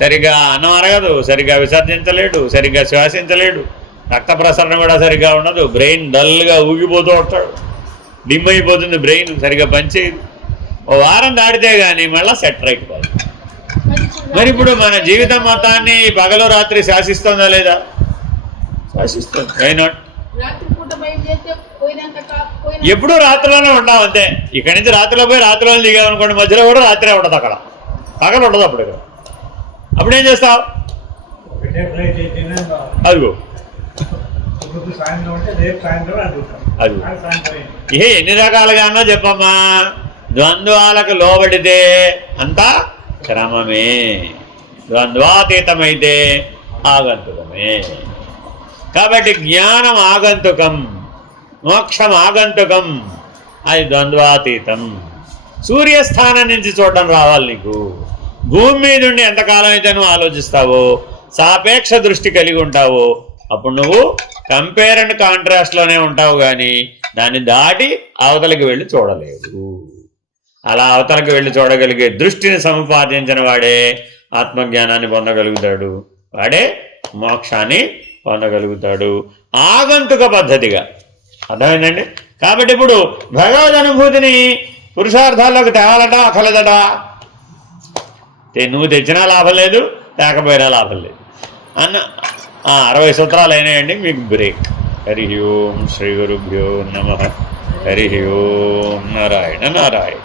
సరిగ్గా అన్నం అరగదు, సరిగ్గా విసర్జించలేడు, సరిగ్గా శ్వాసించలేడు, రక్త ప్రసరణ కూడా సరిగ్గా ఉండదు, బ్రెయిన్ డల్గా ఊగిపోతూ ఉంటాడు, డిమ్ అయిపోతుంది, బ్రెయిన్ సరిగ్గా పనిచేయదు. ఓ వారం దాటితే కానీ మళ్ళీ సెట్ అయిపోతుంది. మరి ఇప్పుడు మన జీవితం మొత్తాన్ని పగలు రాత్రి శాసిస్తుందా లేదా? శాసిస్తుంది. Why not? ఎప్పుడూ రాత్రిలోనే ఉంటాం అంతే. ఇక్కడి నుంచి రాత్రిలో పోయి రాత్రిలో దిగామనుకోండి, మధ్యలో కూడా రాత్రే ఉండదు, అక్కడ పగలు ఉండదు. అప్పుడేం చేస్తావు? అదిగో అది ఎన్ని రకాలుగా అన్నా చెప్పమ్మా. ద్వంద్వాలకు లోబడితే అంతా క్రమమే, ద్వంద్వాతీతమైతే ఆగంతుకమే. కాబట్టి జ్ఞానం ఆగంతుకం, మోక్షం ఆగంతుకం, అది ద్వంద్వాతీతం. సూర్యస్థానం నుంచి చూడడం రావాలి నీకు. భూమి మీద ఉండి ఎంతకాలం అయితే నువ్వు ఆలోచిస్తావో, సాపేక్ష దృష్టి కలిగి ఉంటావో, అప్పుడు నువ్వు కంపేర్ అండ్ కాంట్రాస్ట్లోనే ఉంటావు, కానీ దాన్ని దాటి అవతలకి వెళ్ళి చూడలేవు. అలా అవతలకి వెళ్ళి చూడగలిగే దృష్టిని సముపార్జించిన వాడే ఆత్మజ్ఞానాన్ని పొందగలుగుతాడు, వాడే మోక్షాన్ని పొందగలుగుతాడు ఆగంతుక పద్ధతిగా. అర్థమైందండి? కాబట్టి ఇప్పుడు భగవద్ అనుభూతిని పురుషార్థాల్లోకి తేవాలట అక్కలేదట. నువ్వు తెచ్చినా లాభం లేదు, తేకపోయినా లాభం లేదు అన్న 60 సూత్రాలు అయినాయండి. మీకు బ్రేక్. హరి ఓం శ్రీ గురుభ్యో నమః. హరి ఓం నారాయణ నారాయణ.